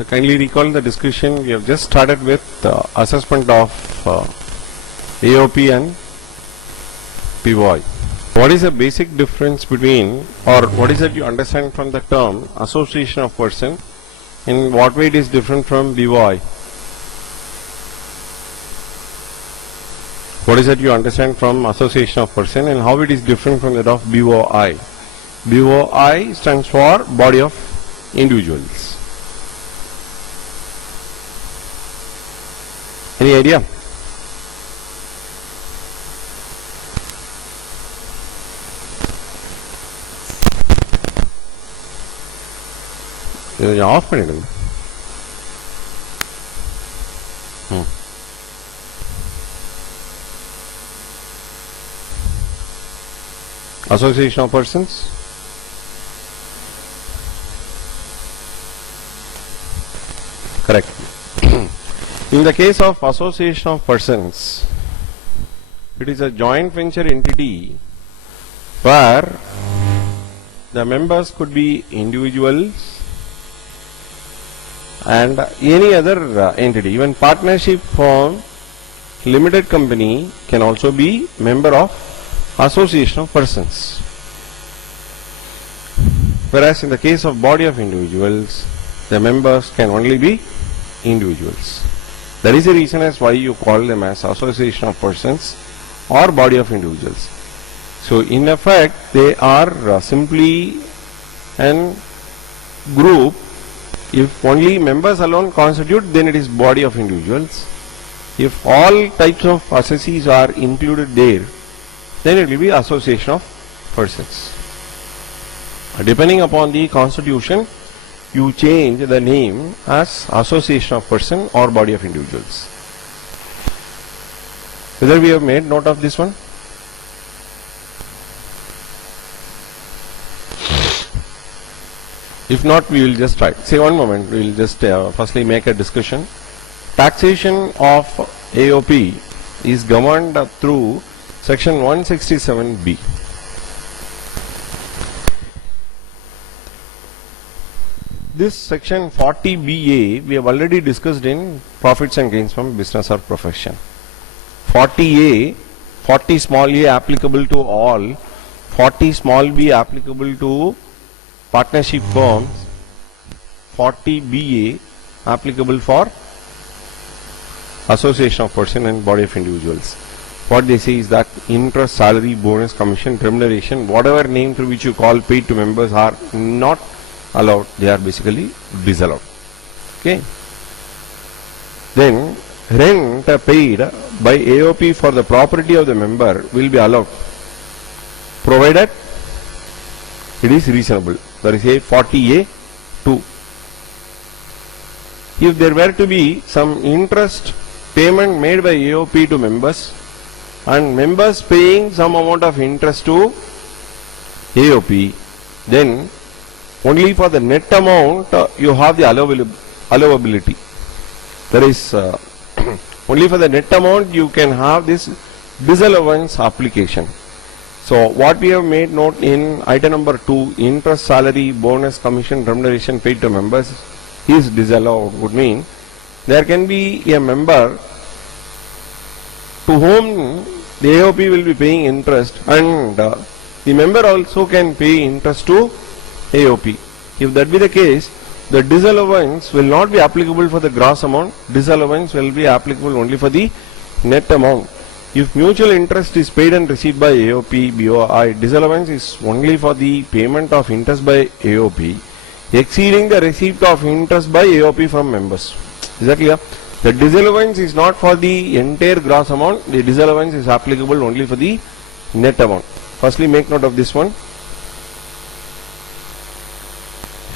So kindly recall the discussion we have just started with assessment of AOP and POI. What is the basic difference between, or what is it you understand from the term association of person? In what way it is different from BOI? What is it you understand from association of person and how it is different from that of BOI? BOI stands for body of individuals. Any idea? Off பண்ணிடுங்க. Association of persons. Correct. In the case of association of persons, it is a joint venture entity where the members could be individuals and any other entity. Even partnership firm, limited company can also be member of association of persons. Whereas in the case of body of individuals, the members can only be individuals. That is the reason as why you call them as association of persons or body of individuals. So in effect, they are simply an group. If only members alone constitute, then it is body of individuals. If all types of associates are included there, then it will be association of persons. Depending upon the constitution, you change the name as association of person or body of individuals. Whether we have made note of this one? If not, we will just try. Say one moment, we will just firstly make a discussion. Taxation of AOP is governed through section 167B. This section 40BA we have already discussed in profits and gains from business or profession. 40A, 40 small a applicable to all, 40 small b applicable to partnership firms, 40BA applicable for association of person and body of individuals. What they say is that interest, salary, bonus, commission, remuneration, whatever name through which you call paid to members are not allowed. They are basically disallowed. Okay. Then rent paid by AOP for the property of the member will be allowed, provided it is reasonable. There is a 40A2. If there were to be some interest payment made by AOP to members and members paying some amount of interest to AOP, then only for the net amount you have the allowability. There is only for the net amount you can have this disallowance application. So what we have made note in item number 2, interest, salary, bonus, commission, remuneration paid to members is disallowed, would mean there can be a member to whom the AOP will be paying interest and the member also can pay interest to AOP. If that be the case, the disallowance will not be applicable for the gross amount, disallowance will be applicable only for the net amount. If mutual interest is paid and received by AOP, BOI, disallowance is only for the payment of interest by AOP, exceeding the receipt of interest by AOP from members. Is that clear? The disallowance is not for the entire gross amount, the disallowance is applicable only for the net amount. Firstly, make note of this one.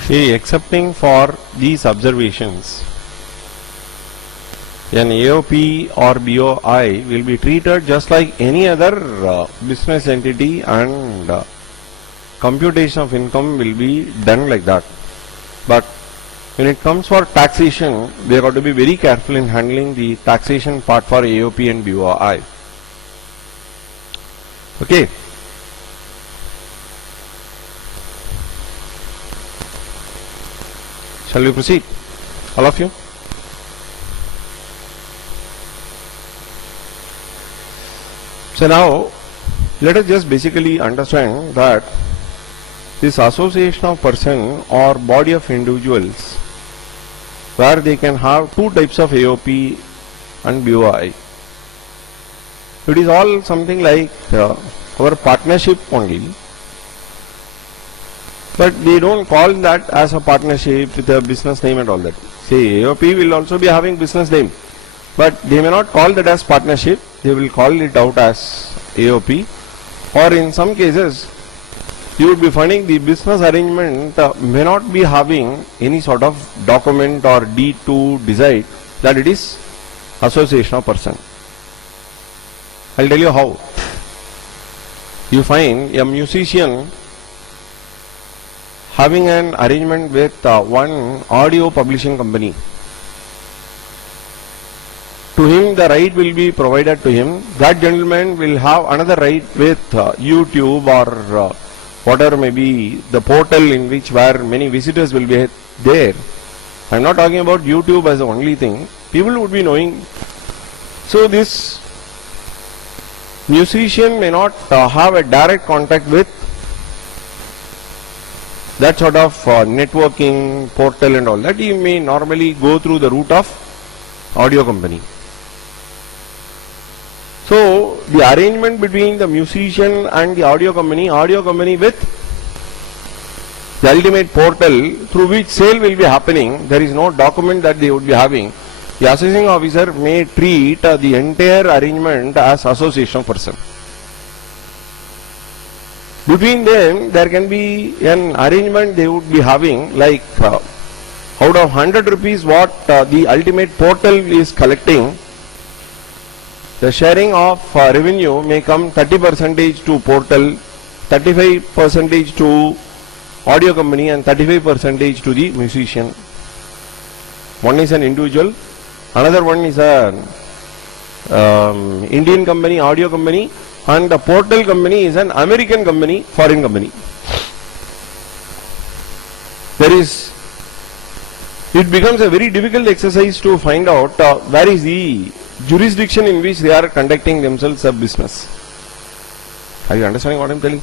See, excepting for these observations, an AOP or BOI will be treated just like any other business entity and computation of income will be done like that. But when it comes for taxation, we have got to be very careful in handling the taxation part for AOP and BOI. Okay. Shall we proceed? All of you? So now, let us just basically understand that this association of person or body of individuals where they can have two types of AOP and BOI. It is all something like our partnership only, but they don't call that as a partnership with a business name and all that. Say AOP will also be having business name, but they may not call that as partnership, they will call it out as AOP, or in some cases you would be finding the business arrangement may not be having any sort of document or deed to decide that it is association of person. I'll tell you how. You find a musician having an arrangement with one audio publishing company. To him the right will be provided to him. That gentleman will have another right with YouTube or whatever may be the portal in which where many visitors will be there. I am not talking about YouTube as the only thing. People would be knowing. So this musician may not have a direct contact with that sort of networking portal and all that. He may normally go through the route of audio company. So the arrangement between the musician and the audio company with the ultimate portal through which sale will be happening, there is no document that they would be having. The assessing officer may treat the entire arrangement as association of person. Between them there can be an arrangement they would be having like out of 100 rupees what the ultimate portal is collecting, the sharing of revenue may come 30% to portal, 35% to audio company and 35% to the musician. One is an individual, another one is an Indian company, audio company, and the portal company is an American company, foreign company. It becomes a very difficult exercise to find out where is the jurisdiction in which they are conducting themselves a business. Are you understanding what I am telling?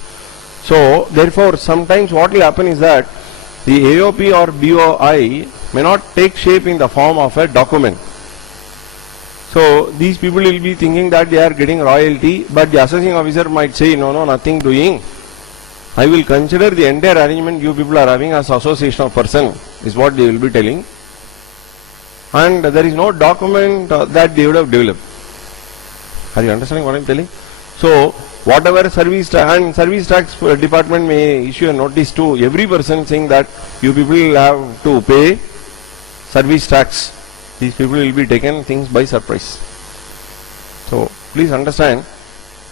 So therefore sometimes what will happen is that the AOP or BOI may not take shape in the form of a document. So these people will be thinking that they are getting royalty, but the assessing officer might say no, nothing doing. I will consider the entire arrangement you people are having as association of person, is what they will be telling. And there is no document that they would have developed. Are you understanding what I am telling? So whatever service tax department may issue a notice to every person saying that you people have to pay service tax, these people will be taken things by surprise. So please understand,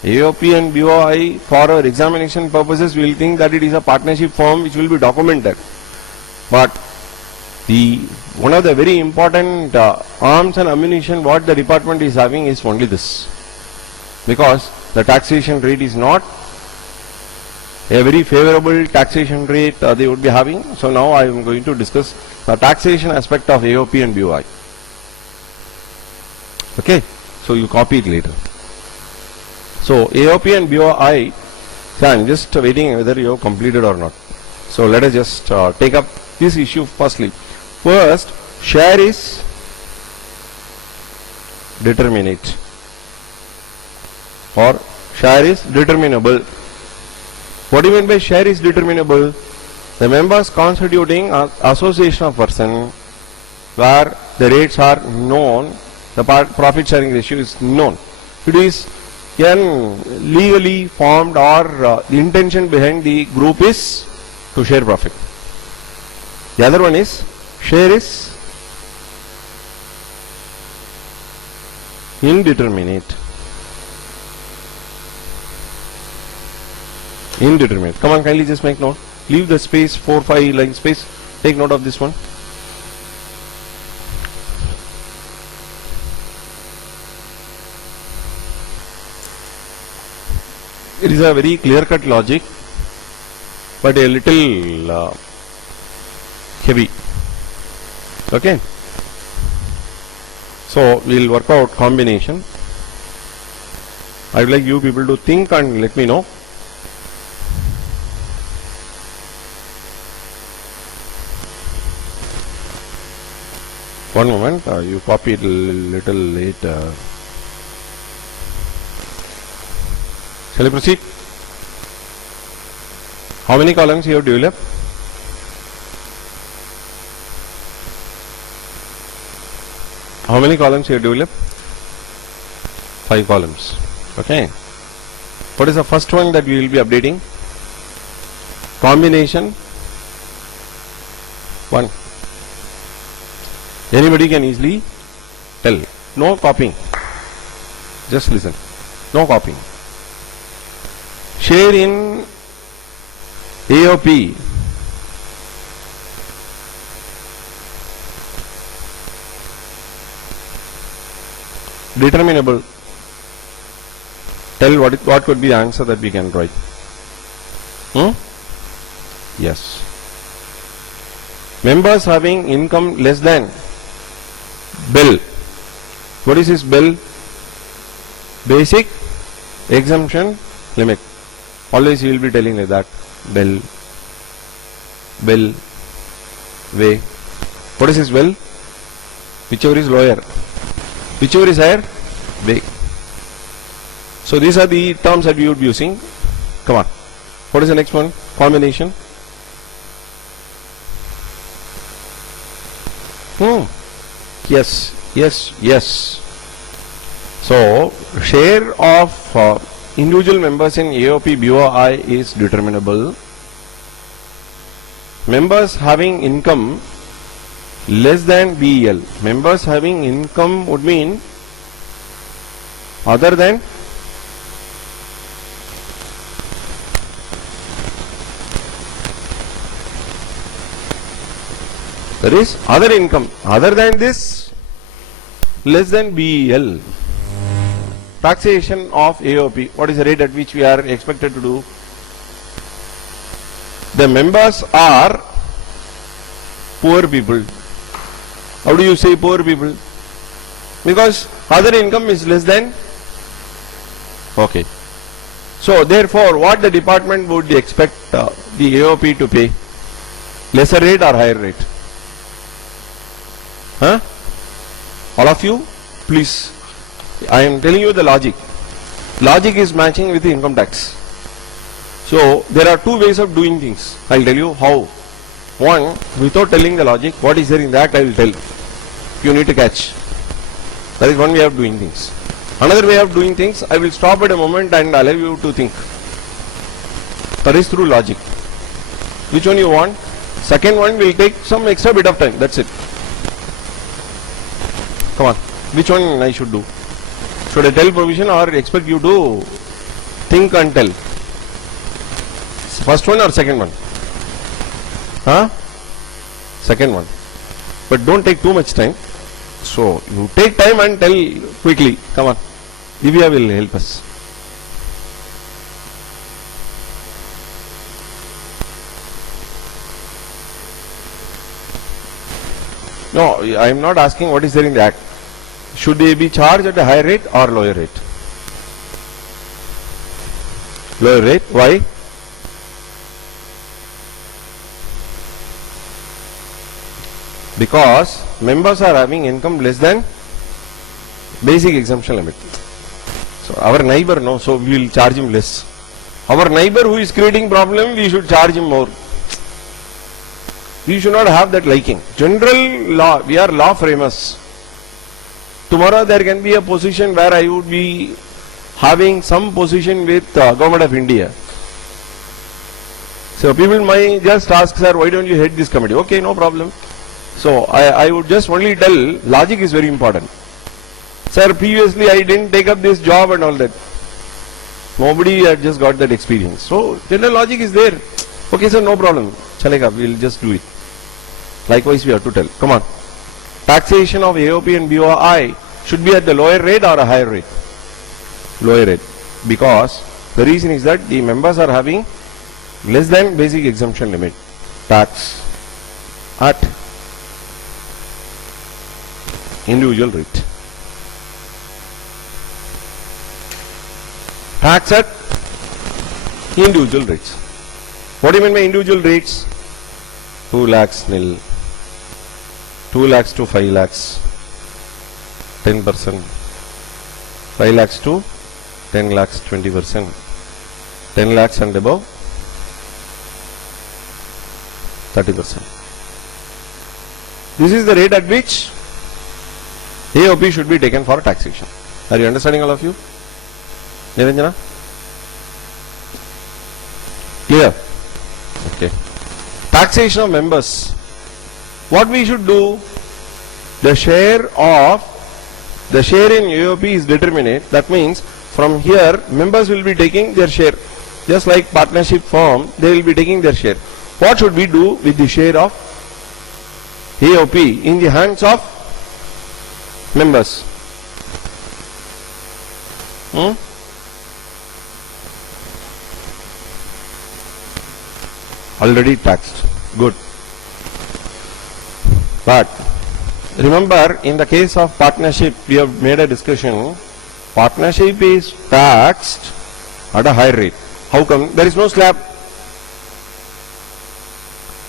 AOP and BOI for our examination purposes we will think that it is a partnership firm which will be documented. But one of the very important arms and ammunition what the department is having is only this. Because the taxation rate is not a very favorable taxation rate they would be having. So now I am going to discuss the taxation aspect of AOP and BOI. Okay, so you copy it later. So AOP and BOI, I am just waiting whether you have completed or not. So let us just take up this issue firstly. First, share is determinate or share is determinable. What do you mean by share is determinable? The members constituting an association of person where the rates are known, the profit sharing ratio is known. It is legally formed or the intention behind the group is to share profit. The other one is share is indeterminate. Indeterminate. Come on, kindly just make note. Leave the space, 4-5 line space. Take note of this one. It is a very clear-cut logic, but a little heavy. Okay. So we'll work out combination. I would like you people to think and let me know. One moment, you copied a little late. Shall I proceed? How many columns you have developed? How many columns you have developed? 5 columns. Okay. What is the first one that we will be updating? Combination 1. Anybody can easily tell. No copying. Just listen. No copying. Share in AOP. Determinable. Tell what could be the answer that we can write. Yes. Members having income less than bill. What is this bill? Basic exemption limit. Always you will be telling like that. Bill. Way. What is this bill? Whichever is lower. Whichever is higher, way. So these are the terms that we would be using. Come on. What is the next one? Combination. Yes. So share of individual members in AOP BOI is determinable. Members having income less than BEL. Members having income would mean other than that is other income. Other than this, less than BEL. Taxation of AOP. What is the rate at which we are expected to do? The members are poor people. How do you say poor people? Because other income is less than. Okay. So therefore, what the department would expect the AOP to pay? Lesser rate or higher rate? Huh? All of you, please. I am telling you the logic. Logic is matching with the income tax. So there are two ways of doing things. I will tell you how. One, without telling the logic, what is there in that I will tell. You need to catch. That is one way of doing things. Another way of doing things, I will stop at a moment and allow you to think. That is through logic. Which one you want? Second one will take some extra bit of time. That's it. Come on. Which one I should do? Should I tell provision or expect you to think and tell? First one or second one? Huh? Second one. But don't take too much time. So you take time and tell quickly. Come on. Divya will help us. No, I am not asking what is there in the act. Should they be charged at a higher rate or lower rate? Lower rate. Why? Because members are having income less than basic exemption limit. So our neighbor knows, so we will charge him less. Our neighbor who is creating problem, we should charge him more. We should not have that liking. General law, we are law framers. Tomorrow there can be a position where I would be having some position with Government of India. So people might just ask, sir, why don't you head this committee? Okay, no problem. So I would just only tell, logic is very important. Sir, previously I didn't take up this job and all that. Nobody had just got that experience. So general logic is there. Okay, sir, no problem. Chalega, we'll just do it. Likewise, we have to tell. Come on. Taxation of AOP and BOI should be at the lower rate or a higher rate? Lower rate. Because the reason is that the members are having less than basic exemption limit. Tax at individual rate. tax at individual rates. What do you mean by individual rates? 2 lakhs nil, 2 lakhs to 5 lakhs, 10%, 5 lakhs to 10 lakhs, 20%, 10 lakhs and above, 30%. This is the rate at which AOP should be taken for taxation. Are you understanding, all of you? Niranjana? Clear? Okay. Taxation of members. What we should do? The share in AOP is determinate. That means from here members will be taking their share. Just like partnership firm, they will be taking their share. What should we do with the share of AOP in the hands of members? Already taxed. Good. But remember, in the case of partnership, we have made a discussion. Partnership is taxed at a higher rate. How come? There is no slab.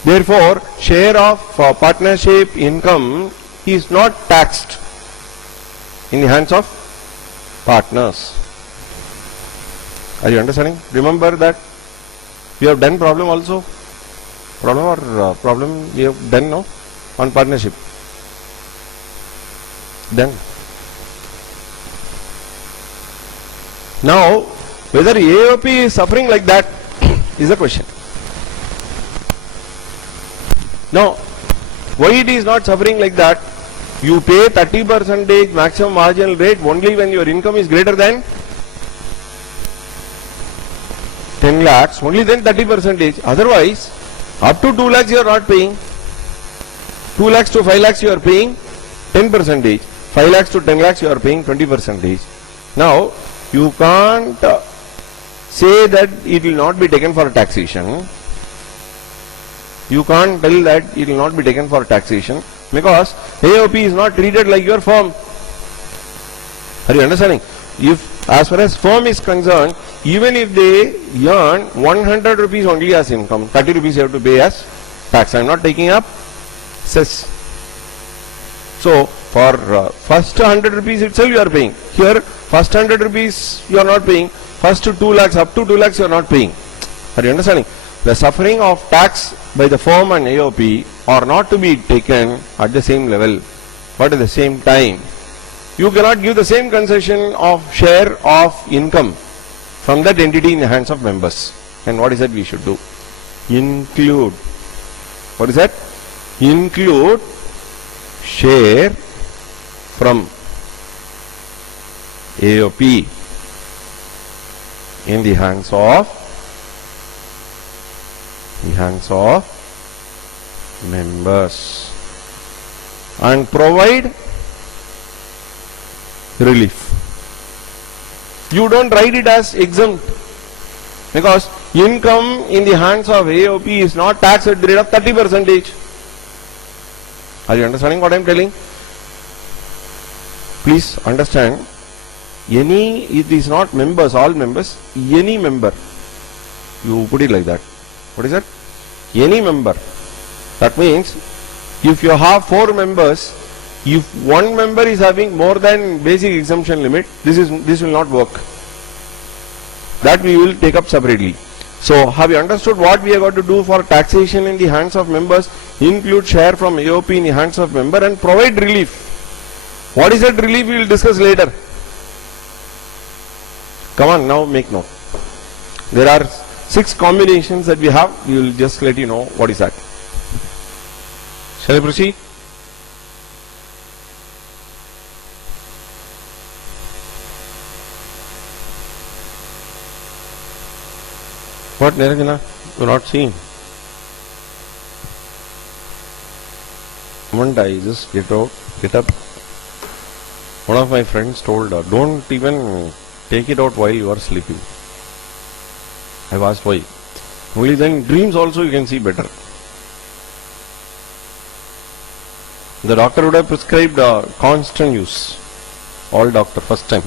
Therefore, share of partnership income is not taxed in the hands of partners. Are you understanding? Remember that we have done problem also. Problem we have done now on partnership. Done. Now, whether AOP is suffering like that is the question. Now, why it is not suffering like that? You pay 30% maximum marginal rate only when your income is greater than 10 lakhs, only then 30%. Otherwise, up to 2 lakhs you are not paying. 2 lakhs to 5 lakhs you are paying 10%. 5 lakhs to 10 lakhs you are paying 20%. Now, you can't say that it will not be taken for taxation. You can't tell that it will not be taken for taxation because AOP is not treated like your firm. Are you understanding? If as far as firm is concerned, even if they earn 100 rupees only as income, 30 rupees you have to pay as tax. I am not taking up cess. So, for first 100 rupees itself you are paying. Here, first 100 rupees you are not paying. First to 2 lakhs, up to 2 lakhs you are not paying. Are you understanding? The suffering of tax by the firm and AOP are not to be taken at the same level, but at the same time. You cannot give the same concession of share of income from that entity in the hands of members. And what is that we should do? Include. What is that? Include share from AOP in the hands of members and provide relief. You don't write it as exempt because income in the hands of AOP is not taxed at the rate of 30%. Are you understanding what I am telling? Please understand, it is not members, all members, any member. You put it like that. What is that? Any member. That means, if you have 4 members, if one member is having more than basic exemption limit, this will not work. That we will take up separately. So, have you understood what we are going to do for taxation in the hands of members? Include share from AOP in the hands of member and provide relief. What is that relief we will discuss later. Come on, now make note. There are 6 combinations that we have. We will just let you know what is that. Shall I proceed? What, Niranjana? You are not seeing. One day, just get up. One of my friends told her, don't even take it out while you are sleeping. I asked why. Only then dreams also you can see better. The doctor would have prescribed constant use. All doctor, first time.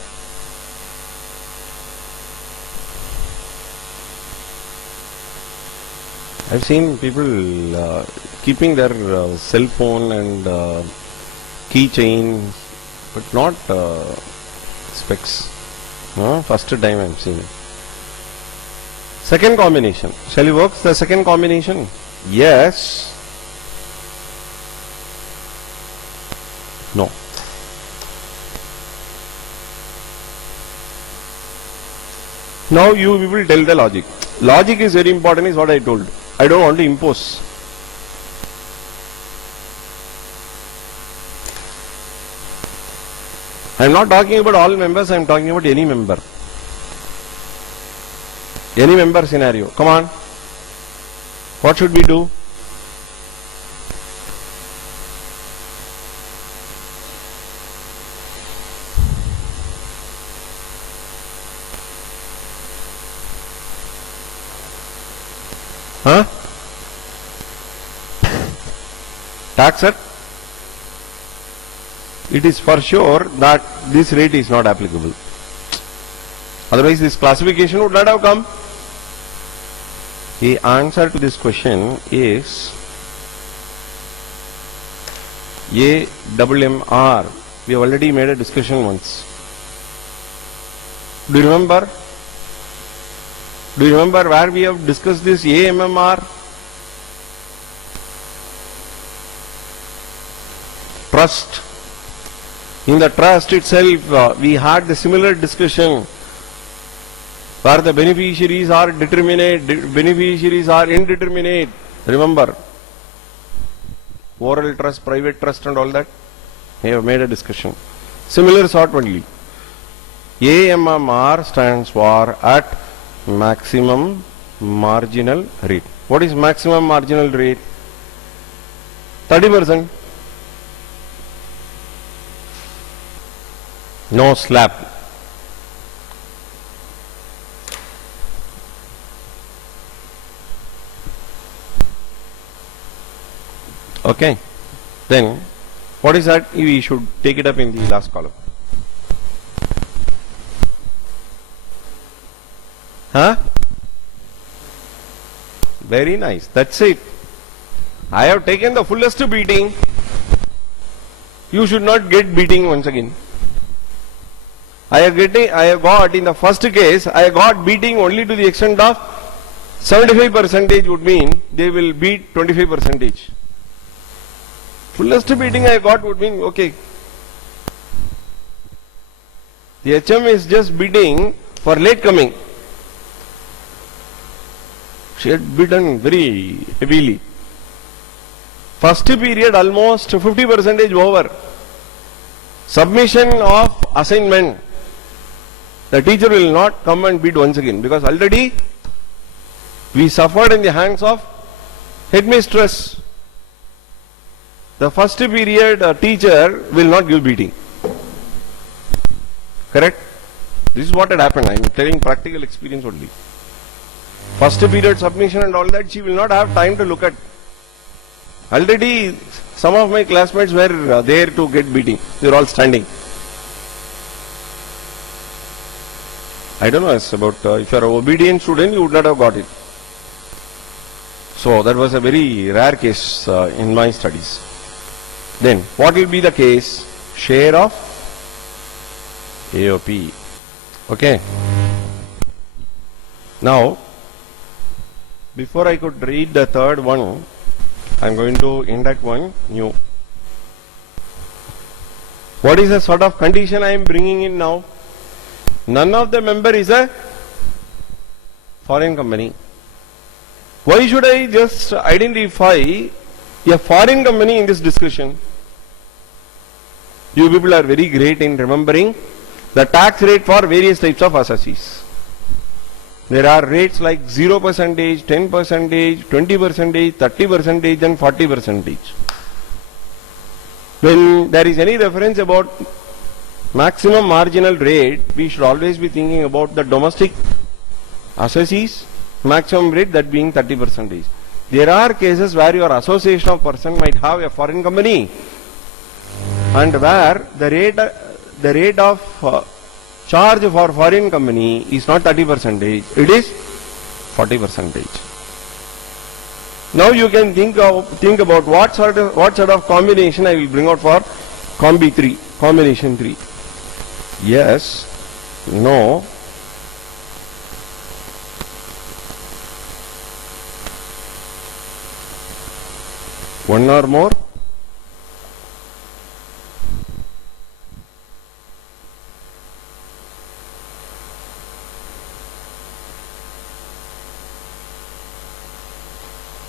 I've seen people keeping their cell phone and keychain, but not specs. First time I'm seeing it. Second combination. Shall we work the second combination? Yes. No. Now you will tell the logic. Logic is very important, is what I told. I don't want to impose. I am not talking about all members, I am talking about any member. Any member scenario. Come on. What should we do? Huh? Tax set? It is for sure that this rate is not applicable. Otherwise this classification would not have come. The answer to this question is AMMR. We have already made a discussion once. Do you remember? Do you remember where we have discussed this AMMR? Trust. In the trust itself, we had the similar discussion where the beneficiaries are determinate, beneficiaries are indeterminate. Remember? Oral trust, private trust and all that. We have made a discussion. Similar sort only. AMMR stands for at maximum marginal rate. What is maximum marginal rate? 30%. No slap. Okay. Then, what is that? We should take it up in the last column. Huh? Very nice. That's it. I have taken the fullest beating. You should not get beating once again. I have got in the first case, I got beating only to the extent of 75% would mean they will beat 25%. Fullest beating I got would mean okay. The HM is just bidding for late coming. She had bidden very heavily. First period almost 50% over. Submission of assignment. The teacher will not come and bid once again because already we suffered in the hands of headmistress. The first period teacher will not give beating. Correct? This is what had happened. I am telling practical experience only. First period submission and all that, she will not have time to look at. Already some of my classmates were there to get beating. They were all standing. I don't know, it's about if you are an obedient student, you would not have got it. So that was a very rare case in my studies. Then, what will be the case? Share of AOP. Okay. Now, before I could read the third one, I am going to induct one new. What is the sort of condition I am bringing in now? None of the member is a foreign company. Why should I just identify a foreign company in this discussion? You people are very great in remembering the tax rate for various types of assessees. There are rates like 0%, 10%, 20%, 30% and 40%. When there is any reference about maximum marginal rate, we should always be thinking about the domestic assessees, maximum rate that being 30%. There are cases where your association of person might have a foreign company and where the rate of charge for foreign company is not 30%, it is 40%. Now you can think about what sort of combination I will bring out for combination 3. Yes, no, one or more,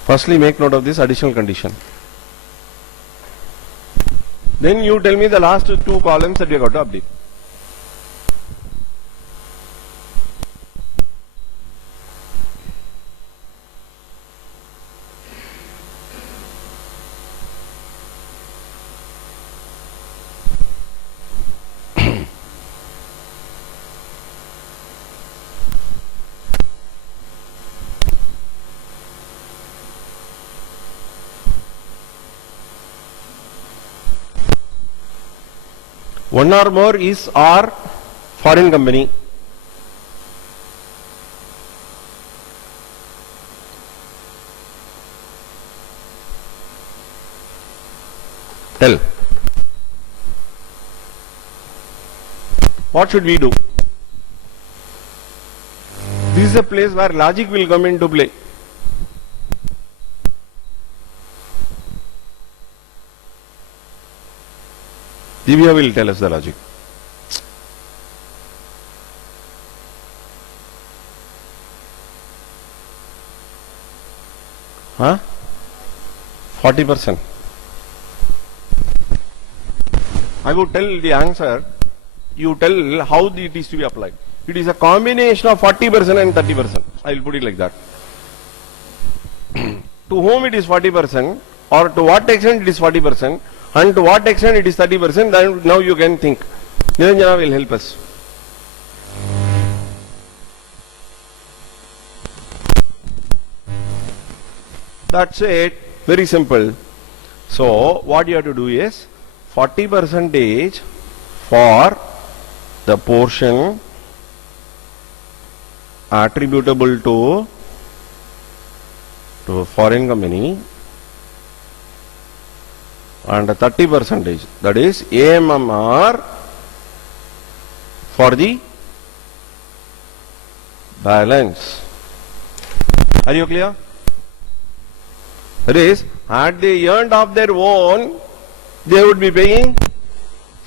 firstly make note of this additional condition. Then you tell me the last 2 columns that you got to update. One or more is or foreign company. Tell. What should we do? This is a place where logic will come into play. Divya will tell us the logic. Huh? 40%. I would tell the answer, you tell how it is to be applied. It is a combination of 40% and 30%. I will put it like that. To whom it is 40% or to what extent it is 40%, and to what extent it is 30%, then now you can think. Niranjana will help us. That's it. Very simple. So, what you have to do is 40% for the portion attributable to foreign company, and 30% that is AMMR for the balance. Are you clear? That is, had they earned of their own, they would be paying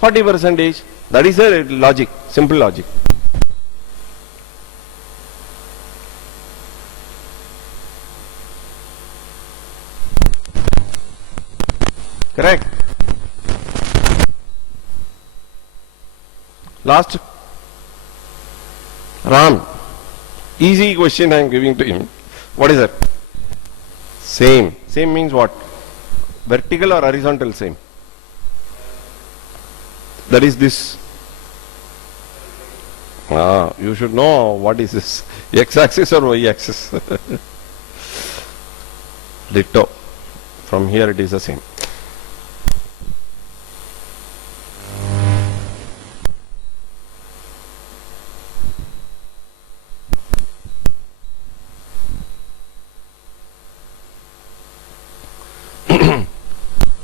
40%. That is the logic, simple logic. Correct. Last, Ram. Easy question I am giving to him. What is it? Same. Same means what? Vertical or horizontal same? That is this. You should know what is this. X-axis or Y-axis? Ditto. From here it is the same.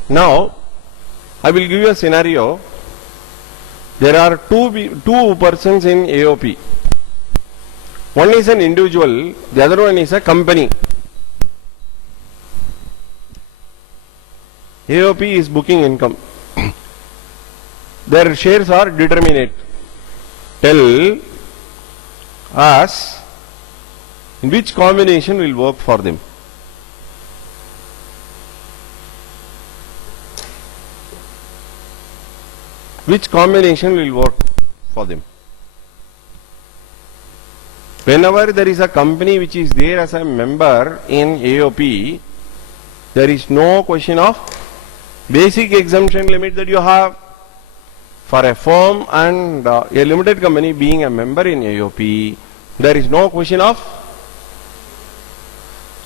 Now, I will give you a scenario. There are two persons in AOP. One is an individual, the other one is a company. AOP is booking income. Their shares are determinate. Tell us in which combination will work for them. Which combination will work for them? Whenever there is a company which is there as a member in AOP, there is no question of basic exemption limit that you have. For a firm and a limited company being a member in AOP, there is no question of.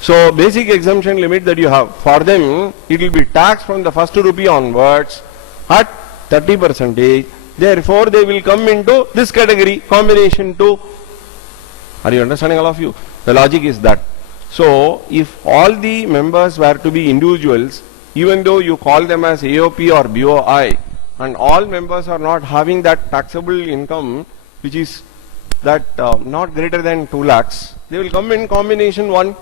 So, basic exemption limit that you have, for them, it will be taxed from the first rupee onwards at 30%. Therefore, they will come into this category, combination 2. Are you understanding, all of you? The logic is that. So, if all the members were to be individuals, even though you call them as AOP or BOI, and all members are not having that taxable income, which is that not greater than 2 lakhs, they will come in combination 1.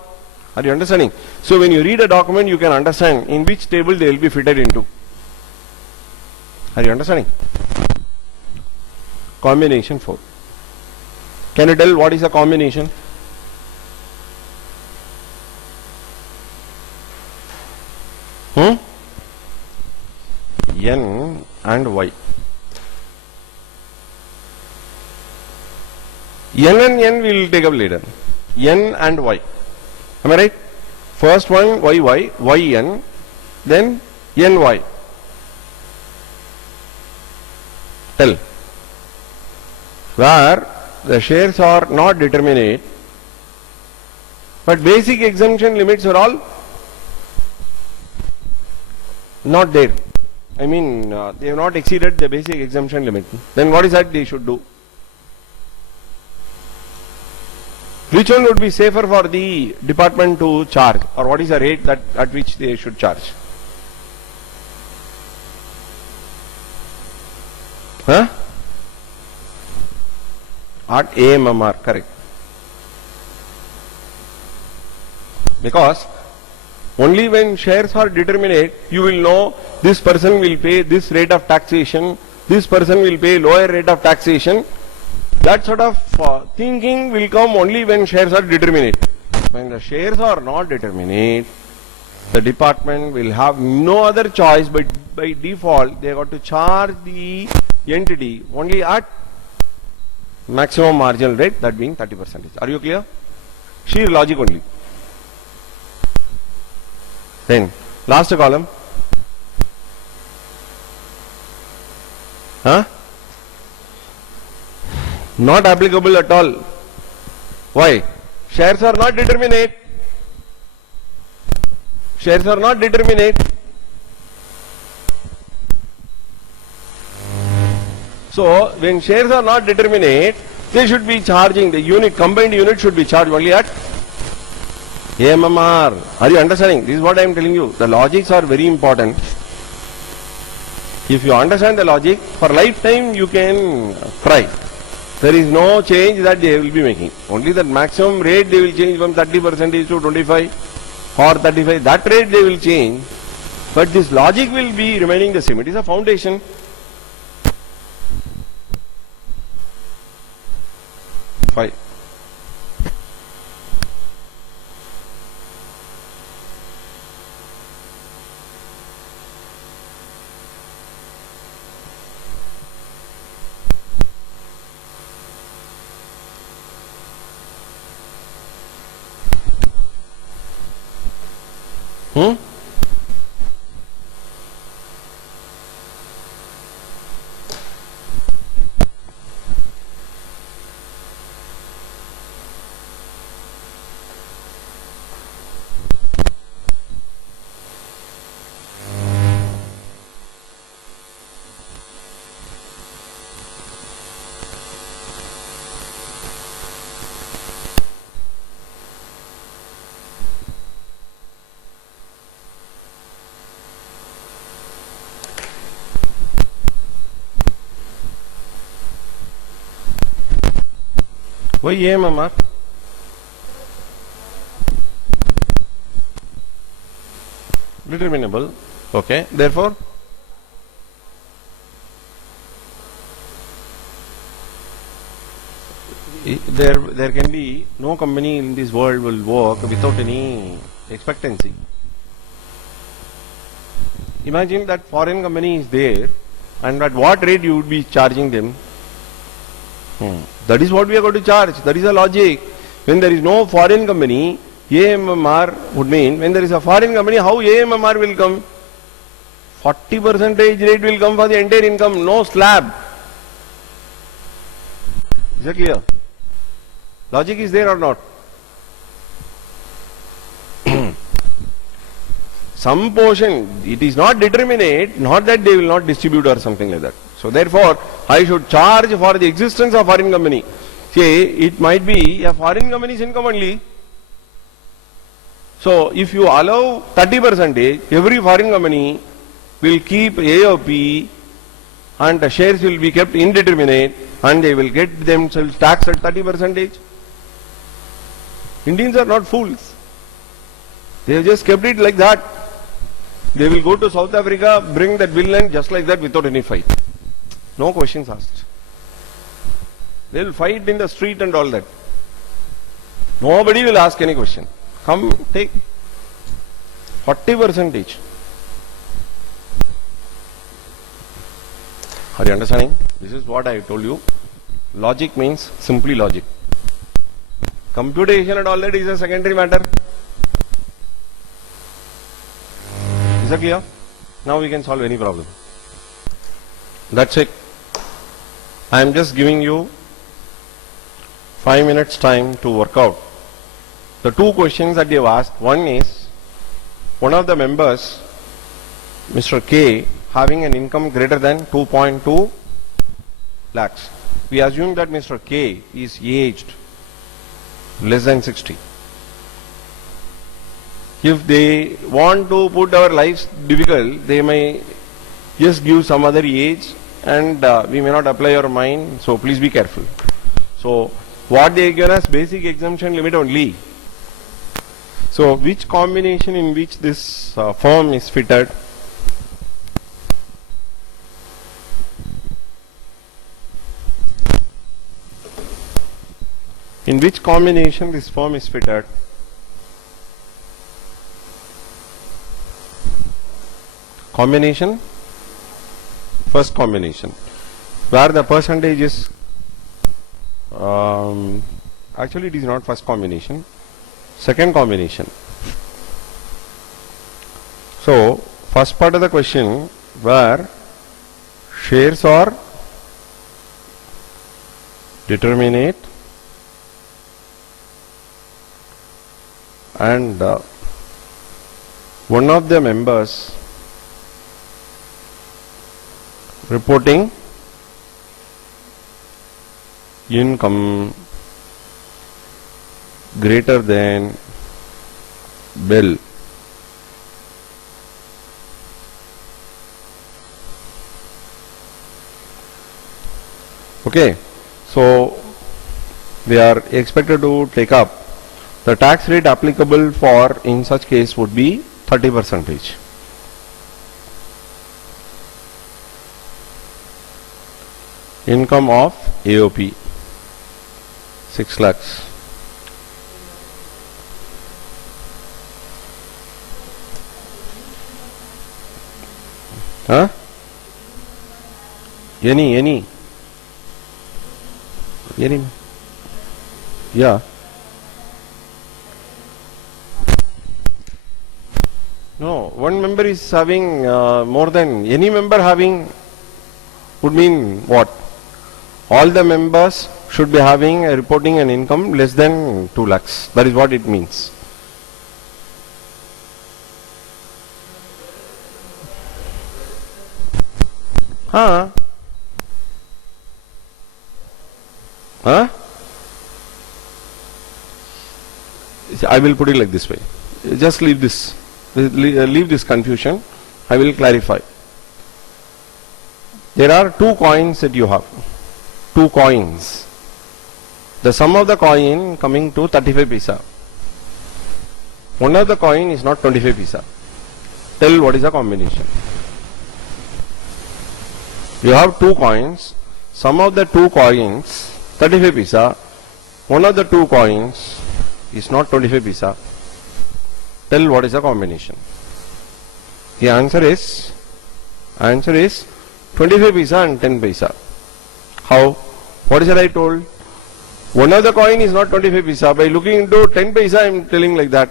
Are you understanding? So, when you read a document, you can understand in which table they will be fitted into. Are you understanding? Combination 4. Can you tell what is a combination? N and Y. N and N we will take up later. N and Y. Am I right? First one YY, YN, then NY. Tell. Where the shares are not determinate, but basic exemption limits are all not there. I mean, they have not exceeded the basic exemption limit. Then what is that they should do? Which one would be safer for the department to charge, or what is the rate that at which they should charge? Huh? At AMMR, correct. Because only when shares are determinate, you will know this person will pay this rate of taxation, this person will pay lower rate of taxation. That sort of thinking will come only when shares are determinate. When the shares are not determinate, the department will have no other choice, but by default they got to charge the entity only at maximum marginal rate, that being 30%. Are you clear? Sheer logic only. Then last column. Huh? Not applicable at all. Why? Shares are not determinate. Shares are not determinate. So, when shares are not determinate, they should be charging, the unit, combined unit should be charged only at AMMR. Are you understanding? This is what I am telling you. The logics are very important. If you understand the logic, for lifetime you can try. There is no change that they will be making. Only the maximum rate they will change from 30% to 25 or 35. That rate they will change. But this logic will be remaining the same. It is a foundation. Fine. Why AMMR? Determinable. Okay. Therefore, there can be no company in this world will work without any expectancy. Imagine that foreign company is there, and at what rate you would be charging them? That is what we are going to charge. That is the logic. When there is no foreign company, AMMR would mean, when there is a foreign company, how AMMR will come? 40% rate will come for the entire income, no slab. Is that clear? Logic is there or not? Some portion, it is not determinate, not that they will not distribute or something like that. So therefore, I should charge for the existence of foreign company. Say, it might be a foreign company's income only. So if you allow 30%, every foreign company will keep AOP and the shares will be kept indeterminate and they will get themselves taxed at 30%. Indians are not fools. They have just kept it like that. They will go to South Africa, bring that bill and just like that without any fight. No questions asked. They will fight in the street and all that. Nobody will ask any question. Come, take 40%. Are you understanding? This is what I told you. Logic means simply logic. Computation and all that is a secondary matter. Is that clear? Now we can solve any problem. That's it. I am just giving you 5 minutes time to work out. The two questions that you have asked, one is, one of the members, Mr. K, having an income greater than 2.2 lakhs. We assume that Mr. K is aged less than 60. If they want to put our lives difficult, they may just give some other age and we may not apply our mind, so please be careful. So what they give us basic exemption limit only. So which combination in which this firm is fitted? In which combination this firm is fitted? Combination, first combination, where the percentage is, actually it is not first combination, second combination. So, first part of the question, where shares are determinate and one of the members reporting income greater than bill. Okay, so they are expected to take up. The tax rate applicable for in such case would be 30%. Income of AOP 6 lakhs. Huh? Any. Yeah. No, one member is having more than any member having would mean what? All the members should be having reporting an income less than 2 lakhs. That is what it means. Huh? Huh? I will put it like this way. Just leave this. Leave this confusion. I will clarify. There are two coins that you have. Two coins. The sum of the coin coming to 35 paisa. One of the coin is not 25 paisa. Tell what is the combination. You have two coins. Sum of the two coins 35 paisa. One of the two coins is not 25 paisa. Tell what is the combination. The answer is 25 paisa and 10 paisa. How? What is it I told? One of the coin is not 25 paisa. By looking into 10 paisa, I am telling like that.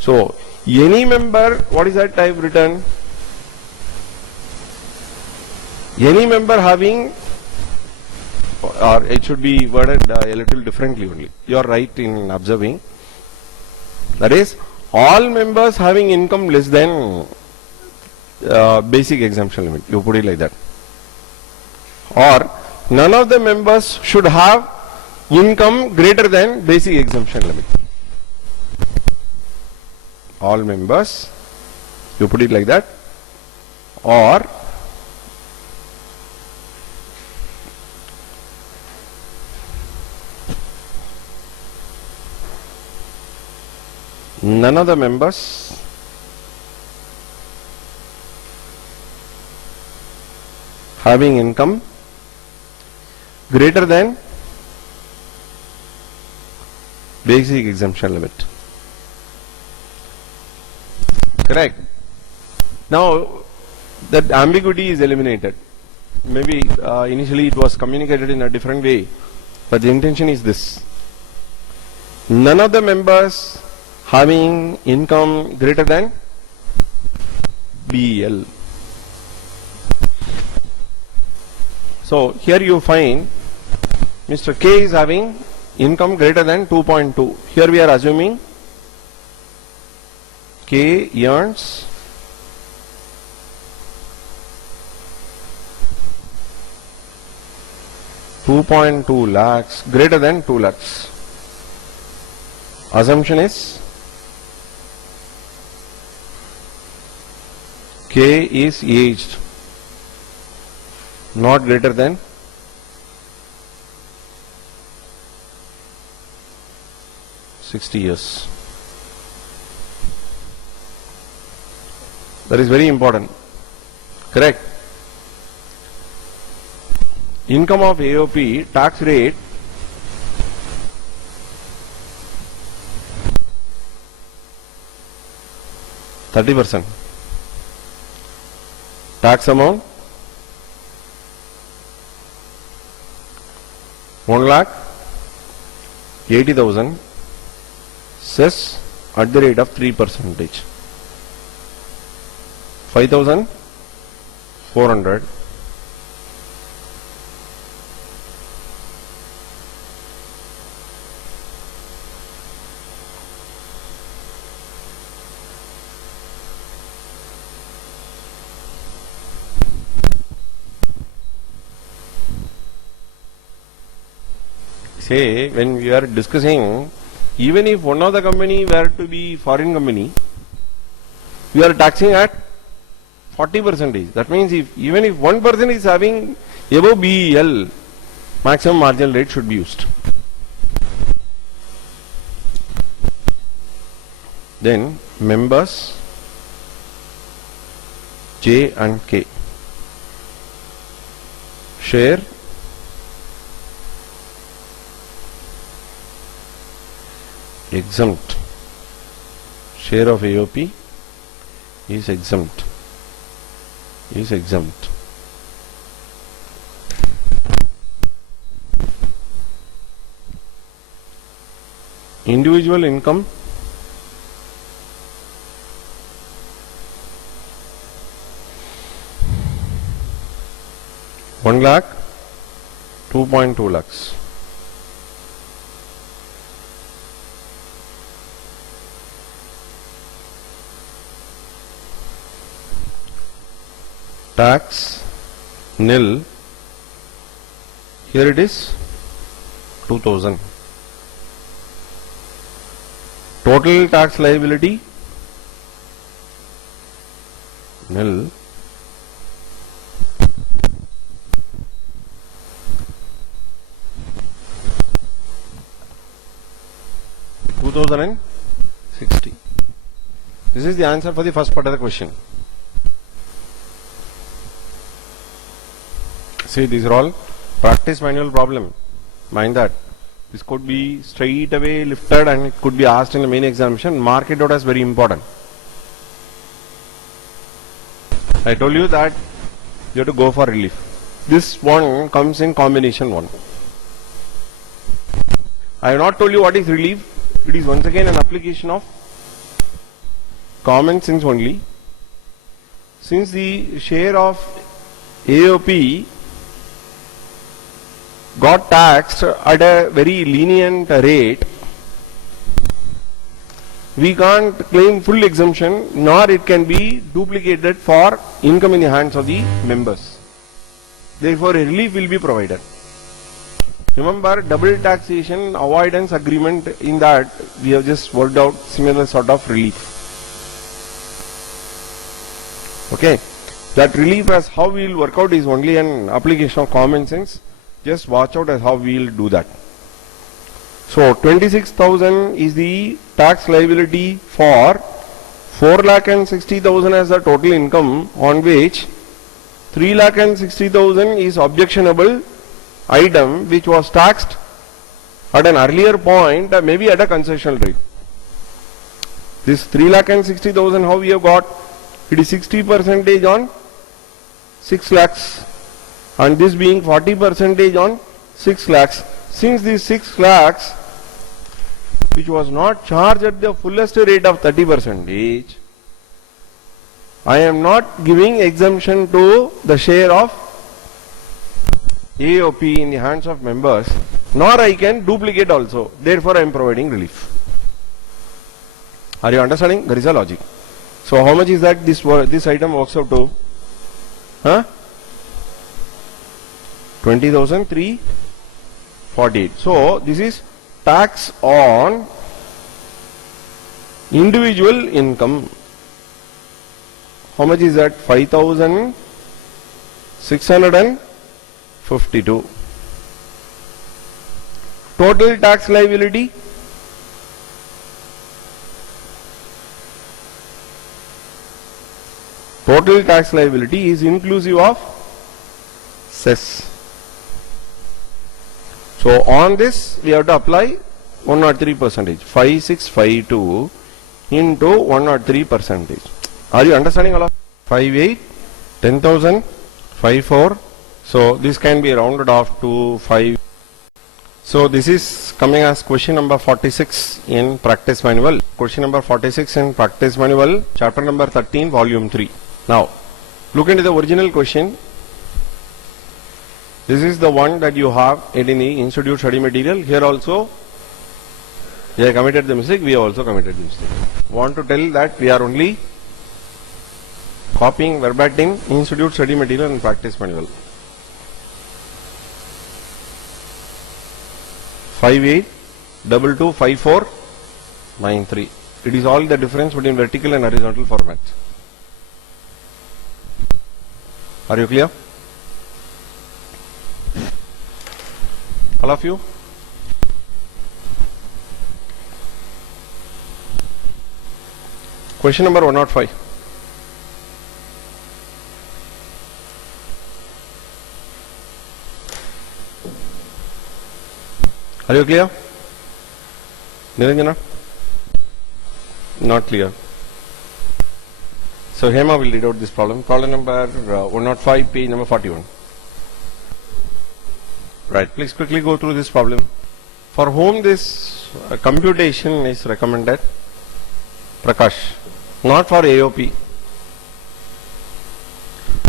So, any member, what is that type written? Any member having, or it should be worded a little differently only. You are right in observing. That is, all members having income less than basic exemption limit. You put it like that. Or none of the members should have income greater than basic exemption limit. All members, you put it like that, or none of the members having income greater than basic exemption limit. Correct. Now that ambiguity is eliminated. Maybe initially it was communicated in a different way, but the intention is this. None of the members having income greater than BEL. So here you find Mr. K is having income greater than 2.2. Here we are assuming K earns $2.2 lakhs greater than 2 lakhs. Assumption is K is aged not greater than 60 years. That is very important. Correct. Income of AOP tax rate %30. Tax amount 1,80,000. Cess at the rate of 3%. 5,400. Say when we are discussing, even if one of the company were to be foreign company, we are taxing at 40%. That means even if one person is having above BEL, maximum marginal rate should be used. Then members J and K share exempt. Share of AOP is exempt. Individual income $1 lakh, 2.2 lakhs. Tax nil. Here it is 2,000. Total tax liability nil. $2,060. This is the answer for the first part of the question. See, these are all practice manual problem. Mind that. This could be straight away lifted and it could be asked in the main examination. Mark it out as very important. I told you that you have to go for relief. This one comes in combination one. I have not told you what is relief. It is once again an application of common sense only. Since the share of AOP got taxed at a very lenient rate, we can't claim full exemption, nor it can be duplicated for income in the hands of the members. Therefore, a relief will be provided. Remember double taxation avoidance agreement, in that we have just worked out similar sort of relief. Okay, that relief as how we will work out is only an application of common sense. Just watch out as how we will do that. So 26,000 is the tax liability for 4,60,000 as the total income, on which 3,60,000 is objectionable item which was taxed at an earlier point, maybe at a concessional rate. This 3,60,000 how we have got? It is 60% on 6 lakhs, and this being 40% on 6 lakhs. Since this 6 lakhs which was not charged at the fullest rate of 30%, I am not giving exemption to the share of AOP in the hands of members, nor I can duplicate also. Therefore, I am providing relief. Are you understanding? There is a logic. So, how much is that this item works out to? 20,348. So, this is tax on individual income. How much is that? 5,652. Total tax liability? Total tax liability is inclusive of cess. So on this we have to apply 103%. 5652 into 103%. Are you understanding all of 58, 10,000, 54. So this can be rounded off to 5. So this is coming as question number 46 in practice manual. Question number 46 in practice manual, chapter number 13, volume 3. Now look into the original question. This is the one that you have it in the institute study material. Here also they have committed the mistake, we have also committed the mistake. Want to tell that we are only copying verbatim institute study material and practice manual. 58225493. It is all the difference between vertical and horizontal format. Are you clear? All of you? Question number 105. Are you clear? Niranjana? Not clear. So Hema will read out this problem. Problem number 105, page number 41. Right, please quickly go through this problem. For whom this computation is recommended? Prakash, not for AOP.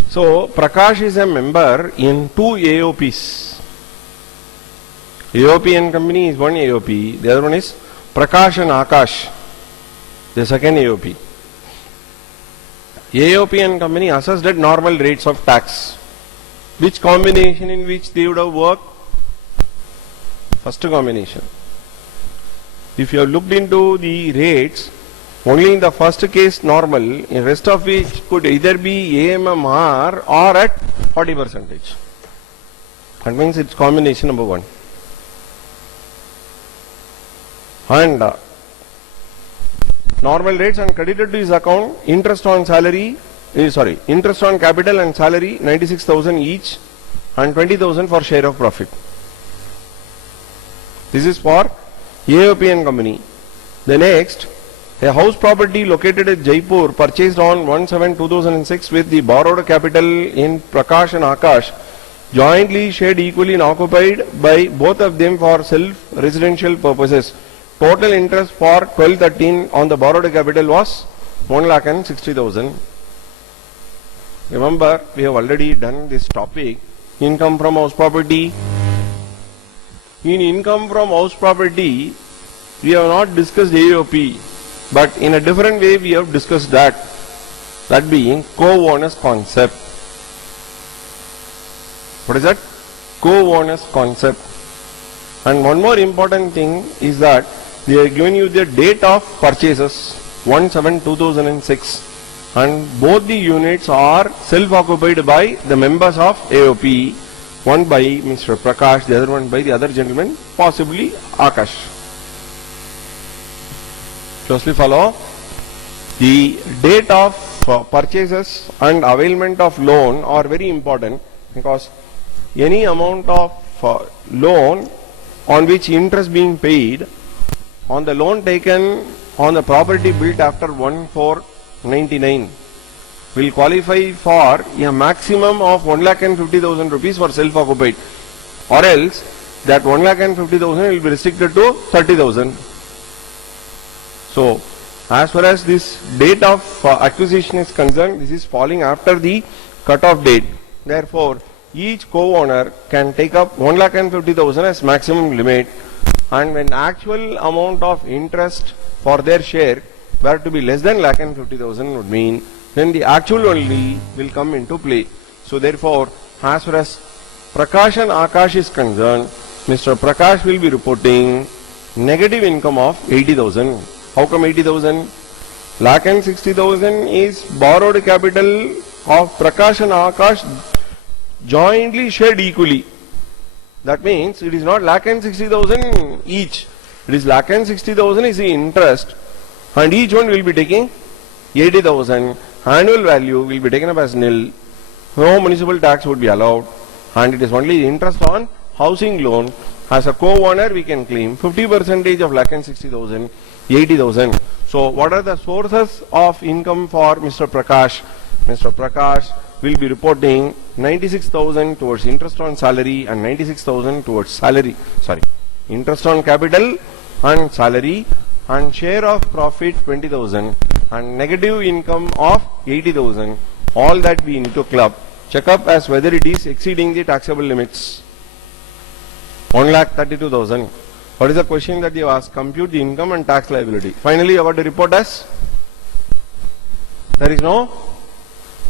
So Prakash is a member in 2 AOPs. AOP and company is one AOP, the other one is Prakash and Akash, the second AOP. AOP and company assessed at normal rates of tax. Which combination in which they would have worked? First combination. If you have looked into the rates, only in the first case normal, in rest of which could either be AMMR or at 40%. That means it's combination number 1. And normal rates and credited to his account, interest on salary, interest on capital and salary 96,000 each and 20,000 for share of profit. This is for AOP and company. The next, a house property located at Jaipur purchased on 1/7/2006 with the borrowed capital in Prakash and Akash, jointly shared equally and occupied by both of them for self-residential purposes. Total interest for 12/13 on the borrowed capital was 1,60,000. Remember, we have already done this topic, income from house property. In income from house property, we have not discussed AOP, but in a different way we have discussed that being co-owners concept. What is that? Co-owners concept. And one more important thing is that they are giving you the date of purchases 1/7/2006, and both the units are self-occupied by the members of AOP, one by Mr. Prakash, the other one by the other gentleman, possibly Akash. Closely follow. The date of purchases and availment of loan are very important, because any amount of loan on which interest being paid on the loan taken on the property built after 1/4/99 will qualify for a maximum of 1,50,000 rupees for self-occupied, or else that 1,50,000 will be restricted to 30,000. So, as far as this date of acquisition is concerned, this is falling after the cut-off date. Therefore, each co-owner can take up 1,50,000 as maximum limit, and when actual amount of interest for their share were to be less than 1,50,000 would mean, then the actual only will come into play. So therefore, as far as Prakash and Akash is concerned, Mr. Prakash will be reporting negative income of 80,000. How come 80,000? 1,60,000 is borrowed capital of Prakash and Akash jointly shared equally. That means it is not 1,60,000 each. It is 1,60,000 is the interest, and each one will be taking 80,000. Annual value will be taken up as nil. No municipal tax would be allowed, and it is only interest on housing loan. As a co-owner, we can claim 50% of 1,60,000, 80,000. So, what are the sources of income for Mr. Prakash? Mr. Prakash will be reporting 96,000 towards interest on salary and 96,000 towards salary. Interest on capital and salary, and share of profit 20,000, and negative income of 80,000. All that we need to club. Check up as whether it is exceeding the taxable limits. 1,32,000. What is the question that you ask? Compute the income and tax liability. Finally, you have to report as there is no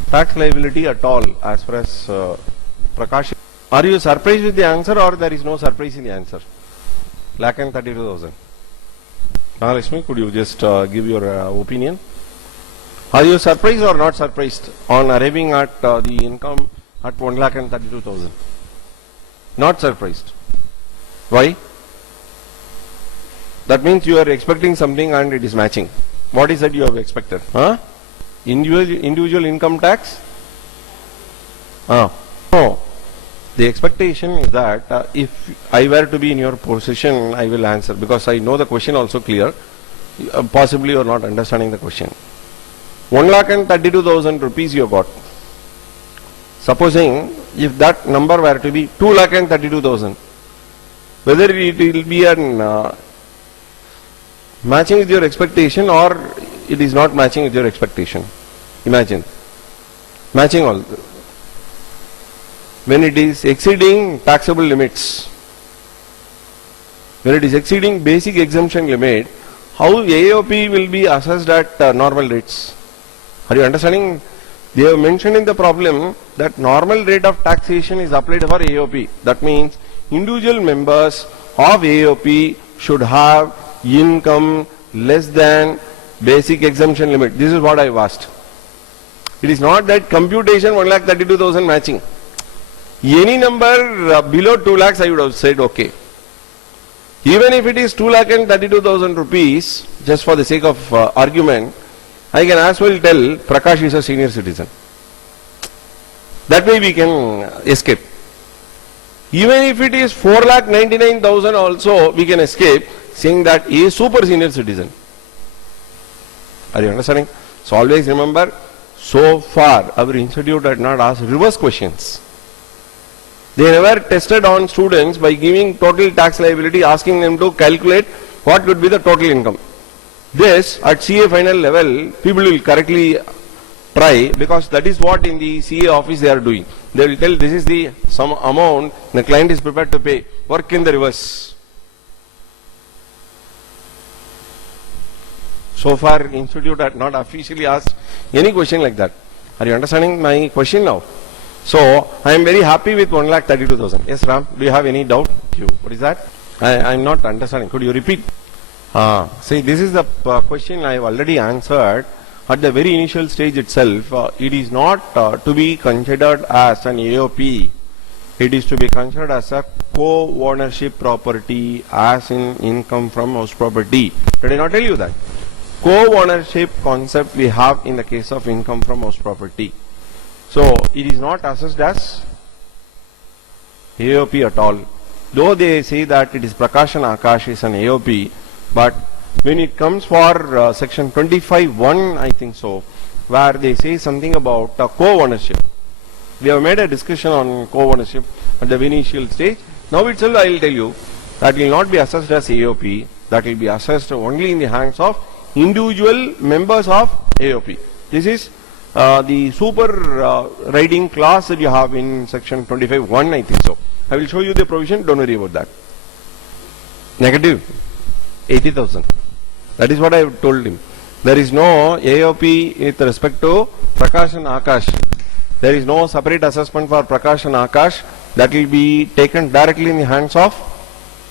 tax liability at all as far as Prakash. Are you surprised with the answer, or there is no surprise in the answer? 1,32,000. Mahalakshmi, could you just give your opinion? Are you surprised or not surprised on arriving at the income at 1,32,000? Not surprised. Why? That means you are expecting something and it is matching. What is that you have expected? Individual income tax? No. The expectation is that if I were to be in your position, I will answer, because I know the question also clear. Possibly you are not understanding the question. 1,32,000 rupees you got. Supposing if that number were to be 2,32,000, whether it will be an matching with your expectation or it is not matching with your expectation. Imagine. Matching all. When it is exceeding taxable limits, when it is exceeding basic exemption limit, how AOP will be assessed at normal rates? Are you understanding? They have mentioned in the problem that normal rate of taxation is applied for AOP. That means individual members of AOP should have income less than basic exemption limit. This is what I have asked. It is not that computation 1,32,000 matching. Any number below 2 lakhs I would have said okay. Even if it is 2,32,000 rupees, just for the sake of argument, I can as well tell Prakash is a senior citizen. That way we can escape. Even if it is 4,99,000 also, we can escape saying that he is super senior citizen. Are you understanding? So always remember, so far our institute had not asked reverse questions. They never tested on students by giving total tax liability, asking them to calculate what could be the total income. This at CA final level, people will correctly try, because that is what in the CA office they are doing. They will tell this is the some amount the client is prepared to pay. Work in the reverse. So far, institute had not officially asked any question like that. Are you understanding my question now? So, I am very happy with 1,32,000. Yes, Ram, do you have any doubt? What is that? I'm not understanding. Could you repeat? See, this is the question I have already answered. At the very initial stage itself, it is not to be considered as an AOP. It is to be considered as a co-ownership property, as in income from house property. Did I not tell you that? Co-ownership concept we have in the case of income from house property. So, it is not assessed as AOP at all. Though they say that it is Prakash and Akash is an AOP, but when it comes for section 25(1), I think so, where they say something about co-ownership. We have made a discussion on co-ownership at the initial stage. Now itself I will tell you that will not be assessed as AOP, that will be assessed only in the hands of individual members of AOP. This is the super riding clause that you have in section 25(1), I think so. I will show you the provision, don't worry about that. Negative 80,000. That is what I have told him. There is no AOP with respect to Prakash and Akash. There is no separate assessment for Prakash and Akash. That will be taken directly in the hands of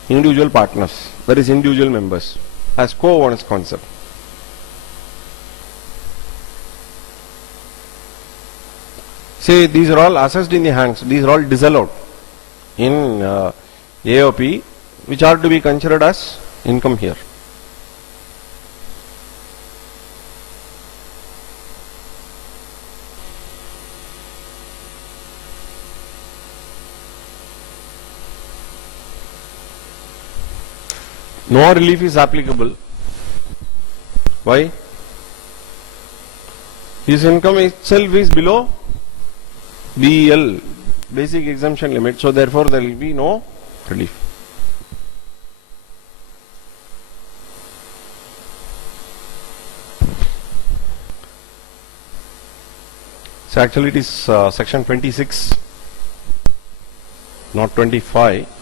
individual partners, that is individual members, as co-owners concept. Say these are all assessed in the hands, these are all disallowed in AOP, which are to be considered as income here. No relief is applicable. Why? His income itself is below BEL, basic exemption limit, so therefore there will be no relief. So actually it is section 26, not 25.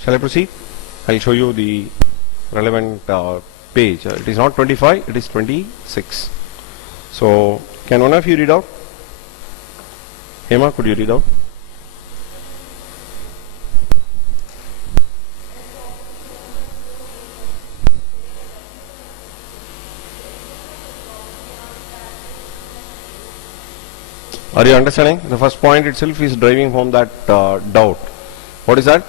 Shall I proceed? I will show you the relevant page. It is not 25, it is 26. So, can one of you read out? Hema, could you read out? Are you understanding? The first point itself is driving home that doubt. What is that?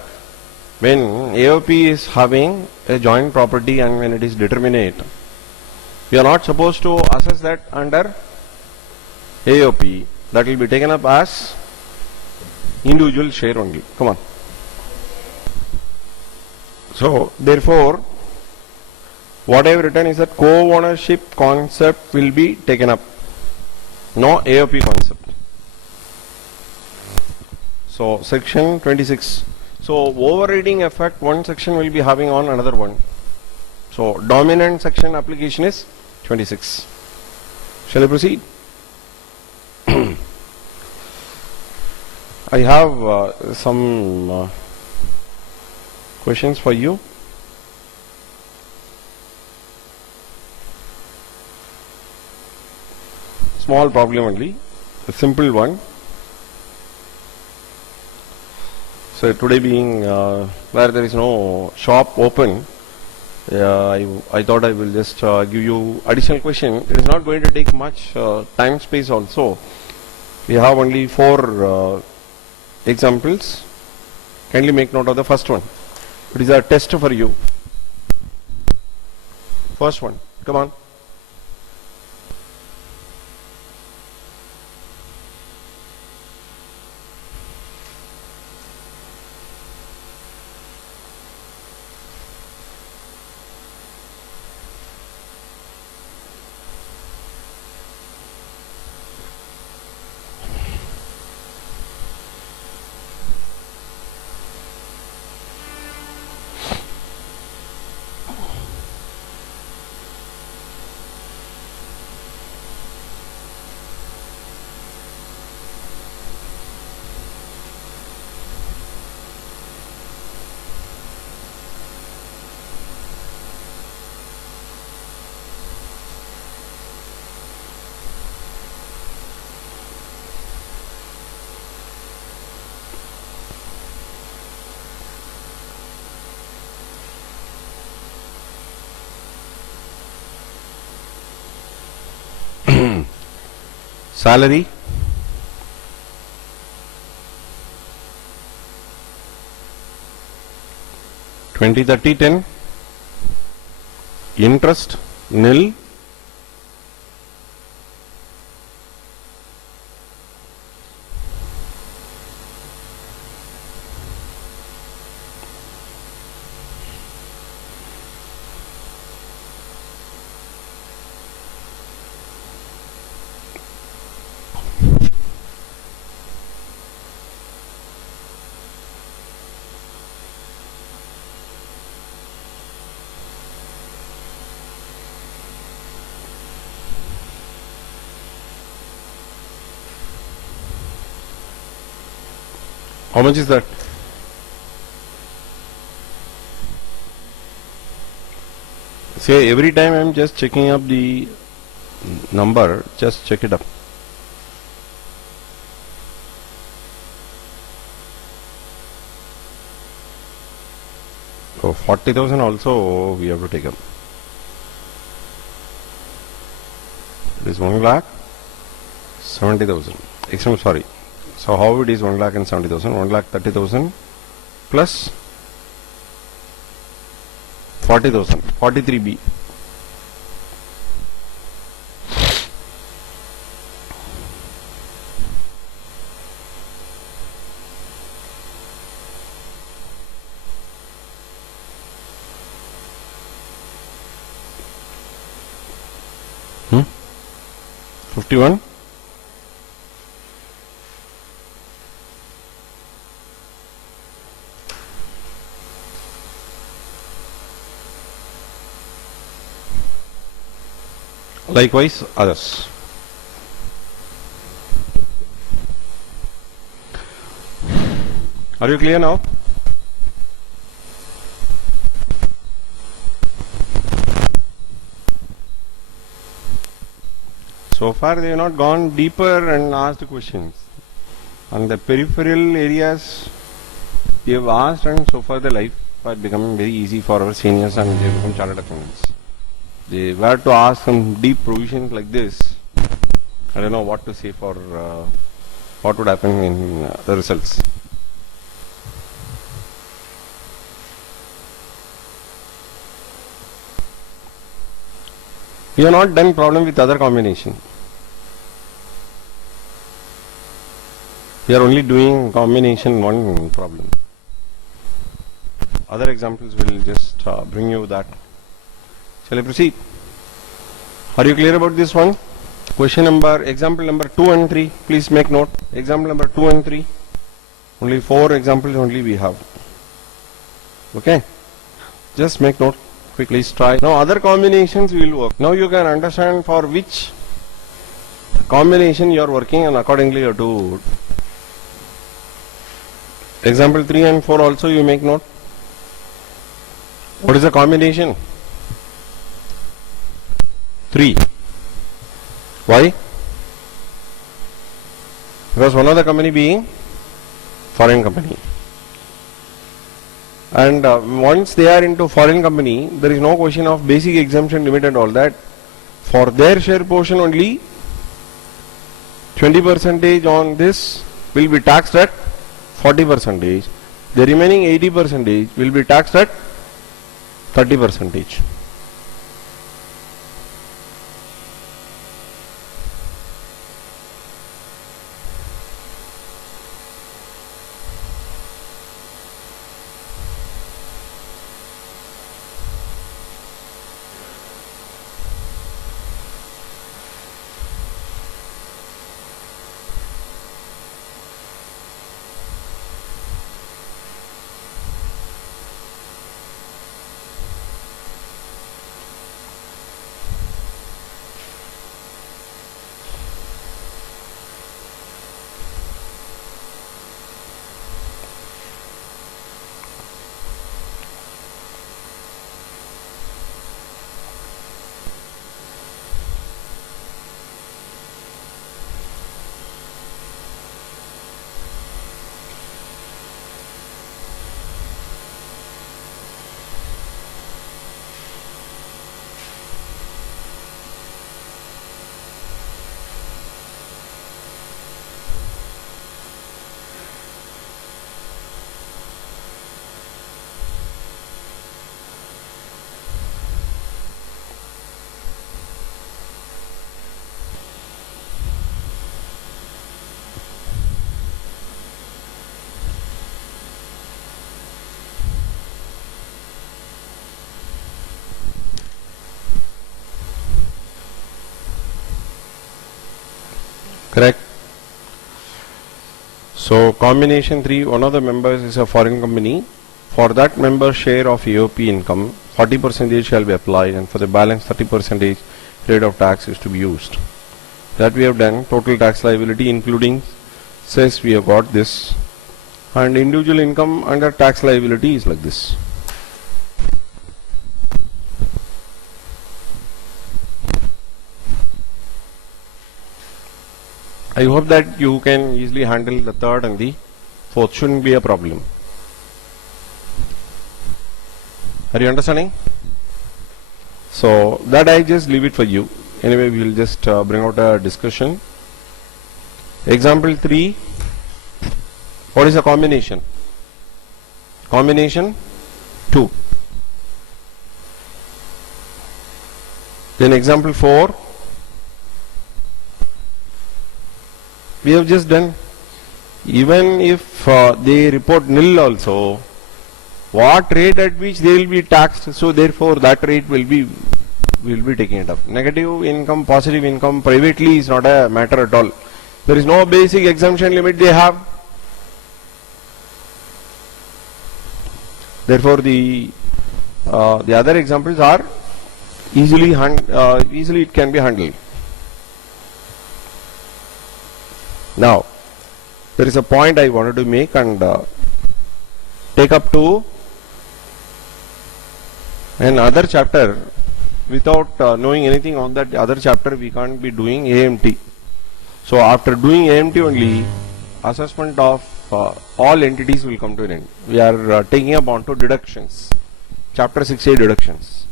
When AOP is having a joint property and when it is determinate, we are not supposed to assess that under AOP. That will be taken up as individual share only. Come on. So, therefore, what I have written is that co-ownership concept will be taken up, no AOP concept. So, section 26. So, overriding effect one section will be having on another one. So, dominant section application is 26. Shall I proceed? I have some questions for you. Small problem only, a simple one. So today being where there is no shop open, I thought I will just give you additional question. It is not going to take much time space also. We have only 4 examples. Kindly make note of the first one. It is a test for you. First one, come on. salary, twenty, 30, 10, interest nil, how much is that? Say every time I am just checking up the number, just check it up. So 40,000 also we have to take up. It is 1,70,000. Sorry. So how it is 1,70,000? 1,30,000 plus 40,000. 43B. Hmm? 51. Likewise others. Are you clear now? So far they have not gone deeper and asked questions. On the peripheral areas they have asked, and so far the life are becoming very easy for our seniors and they become chartered accountants. They were to ask some deep provisions like this. I don't know what to say for what would happen in the results. We have not done problem with other combination. We are only doing combination one problem. Other examples will just bring you that. Shall I proceed? Are you clear about this one? Question number, example number 2 and 3. Please make note. Example number 2 and 3. Only 4 examples only we have. Okay? Just make note. Quickly try. Now other combinations will work. Now you can understand for which combination you are working and accordingly you have to. Example 3 and 4 also you make note. What is the combination? 3. Why? Because one of the company being foreign company. And once they are into foreign company, there is no question of basic exemption limit and all that. For their share portion only 20% on this will be taxed at 40%. The remaining 80% will be taxed at 30%. Correct? So combination 3, one of the members is a foreign company. For that member's share of AOP income, 40% shall be applied, and for the balance 30% rate of tax is to be used. That we have done. Total tax liability including cess we have got this, and individual income under tax liability is like this. I hope that you can easily handle the third and the fourth. Shouldn't be a problem. Are you understanding? So that I just leave it for you. Anyway, we will just bring out a discussion. Example 3. What is a combination? Combination 2. Then example 4. We have just done. Even if they report nil also, what rate at which they will be taxed, so therefore that rate will be taking it up. Negative income, positive income privately is not a matter at all. There is no basic exemption limit they have. Therefore the other examples are easily it can be handled. Now there is a point I wanted to make and take up to another chapter. Without knowing anything on that other chapter, we can't be doing AMT. So after doing AMT only, assessment of all entities will come to an end. We are taking up onto deductions, chapter 6A deductions.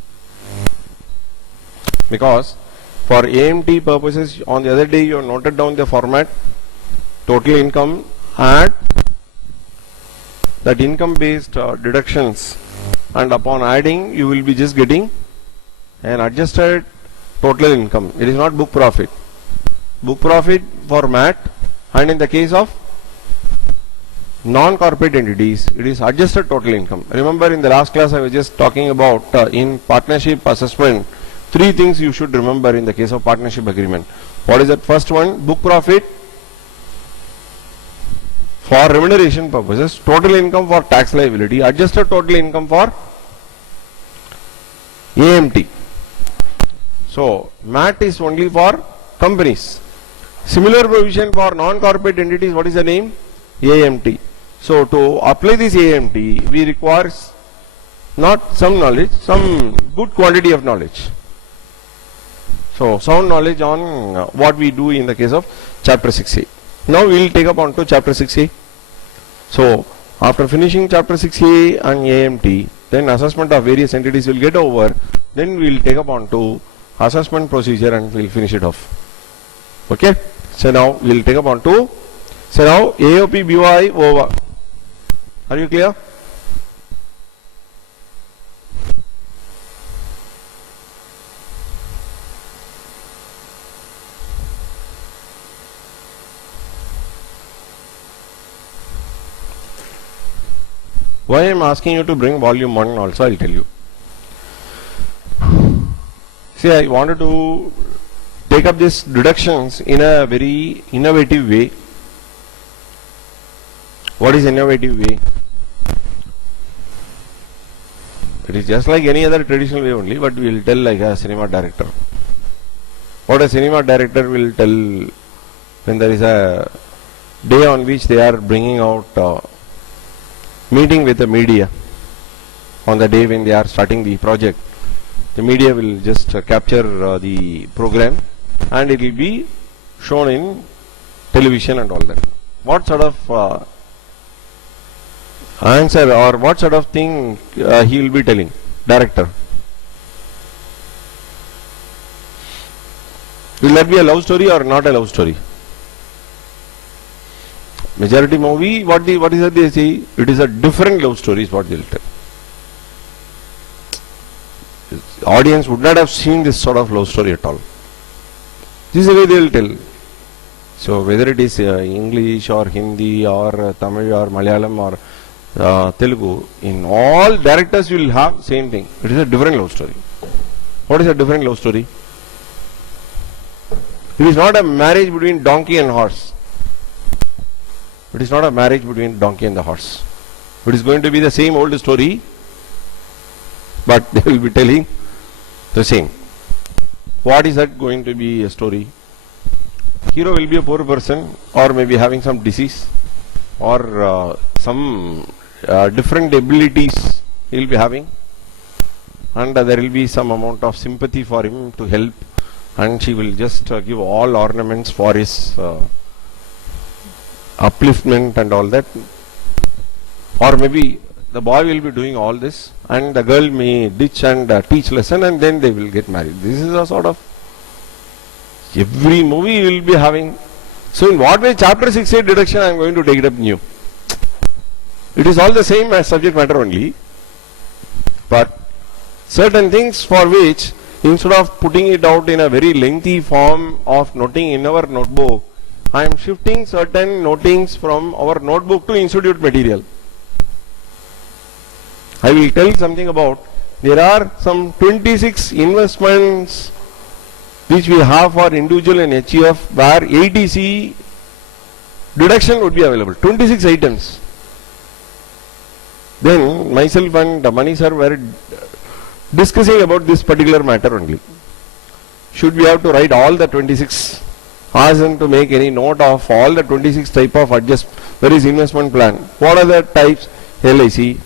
Because for AMT purposes, on the other day you have noted down the format, total income, add that income based deductions, and upon adding you will be just getting an adjusted total income. It is not book profit. Book profit for MAT, and in the case of non-corporate entities, it is adjusted total income. Remember in the last class I was just talking about in partnership assessment, 3 things you should remember in the case of partnership agreement. What is that? First one, book profit for remuneration purposes, total income for tax liability, adjusted total income for AMT. So MAT is only for companies. Similar provision for non-corporate entities, what is the name? AMT. So to apply this AMT, we require not some knowledge, some good quantity of knowledge. So sound knowledge on what we do in the case of chapter 6A. Now we will take up on to chapter 6A. So after finishing chapter 6A and AMT, then assessment of various entities will get over. Then we will take up on to assessment procedure and we will finish it off. Okay. So now we will take up on to, so now AOP BOI over. Are you clear? Why I am asking you to bring volume 1 also, I will tell you. See, I wanted to take up these deductions in a very innovative way. What is innovative way? It is just like any other traditional way only, but we will tell like a cinema director. What a cinema director will tell when there is a day on which they are bringing out meeting with the media. On the day when they are starting the project, the media will just capture the program and it will be shown in television and all that. What sort of answer or what sort of thing he will be telling? Director. Will that be a love story or not a love story? Majority movie, what is that they say? It is a different love story is what they will tell. The audience would not have seen this sort of love story at all. This is the way they will tell. So whether it is English or Hindi or Tamil or Malayalam or Telugu, in all directors you will have same thing. It is a different love story. What is a different love story? It is not a marriage between donkey and horse. It is not a marriage between donkey and the horse. It is going to be the same old story, but they will be telling the same. What is that going to be a story? Hero will be a poor person, or maybe having some disease, or some different abilities he will be having, and there will be some amount of sympathy for him to help, and she will just give all ornaments for his upliftment and all that. Or maybe the boy will be doing all this and the girl may ditch and teach lesson, and then they will get married. This is a sort of, every movie will be having. So in what way chapter 6-8 deduction I am going to take it up new? It is all the same as subject matter only, but certain things for which, instead of putting it out in a very lengthy form of noting in our notebook, I am shifting certain notings from our notebook to institute material. I will tell something about, there are some 26 investments which we have for individual and HUF where ATC deduction would be available. 26 items. Then myself and Mani sir were discussing about this particular matter only. Should we have to write all the 26? Ask them to make any note of all the 26 type of adjust. There is investment plan. What are the types? LIC,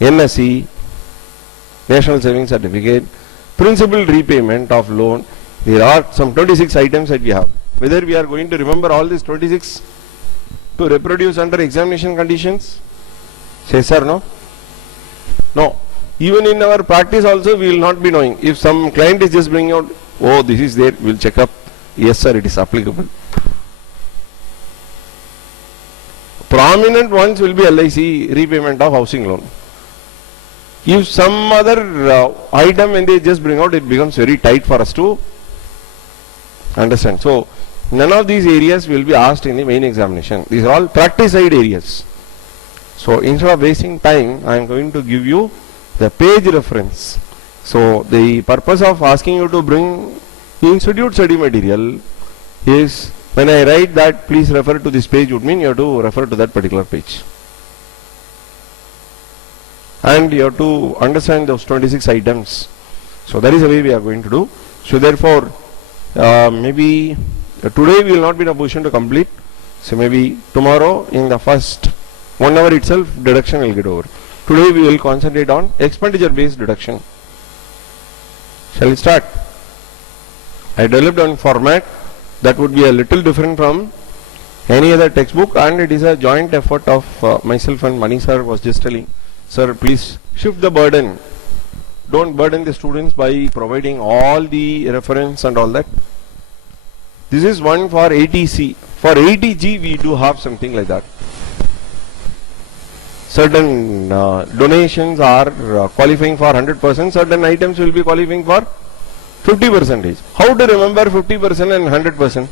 NSC, National Savings Certificate, principal repayment of loan. There are some 26 items that we have. Whether we are going to remember all these 26 to reproduce under examination conditions? Yes or no? No. Even in our practice also we will not be knowing. If some client is just bringing out, oh, this is there, we will check up. Yes sir, it is applicable. Prominent ones will be LIC, repayment of housing loan. If some other item when they just bring out, it becomes very tight for us to understand. So none of these areas will be asked in the main examination. These are all practice side areas. So instead of wasting time, I am going to give you the page reference. So the purpose of asking you to bring institute study material is, when I write that please refer to this page, would mean you have to refer to that particular page. And you have to understand those 26 items. So that is the way we are going to do. So therefore, maybe today we will not be in a position to complete. So maybe tomorrow in the first 1 hour itself deduction will get over. Today we will concentrate on expenditure based deduction. Shall we start? I developed one format that would be a little different from any other textbook, and it is a joint effort of myself and Mani sir was just telling, sir, please shift the burden. Don't burden the students by providing all the reference and all that. This is one for ATC. For ATG we do have something like that. Certain donations are qualifying for 100%, certain items will be qualifying for 50%. How to remember 50% and 100%?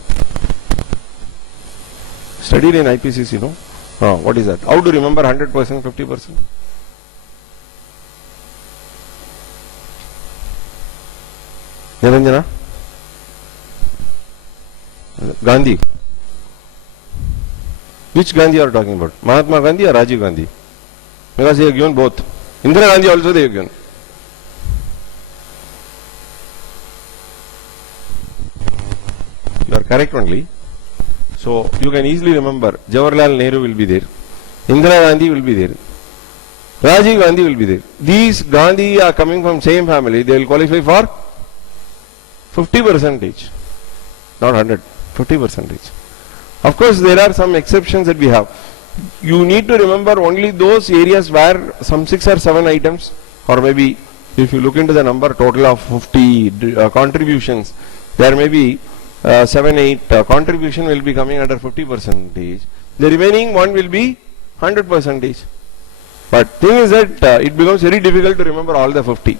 Studied in IPCC, no? What is that? How to remember 100%, 50%? Niranjana? Gandhi. Which Gandhi are you talking about? Mahatma Gandhi or Rajiv Gandhi? Because they have given both. Indira Gandhi also they have given. You are correct only. So you can easily remember Jawaharlal Nehru will be there, Indira Gandhi will be there, Rajiv Gandhi will be there. These Gandhi are coming from same family. They will qualify for 50%, not 100, 50%. Of course, there are some exceptions that we have. You need to remember only those areas where some 6 or 7 items, or maybe if you look into the number total of 50 contributions, there may be 7-8 contribution will be coming under 50%. The remaining one will be 100%. But thing is that it becomes very difficult to remember all the 50.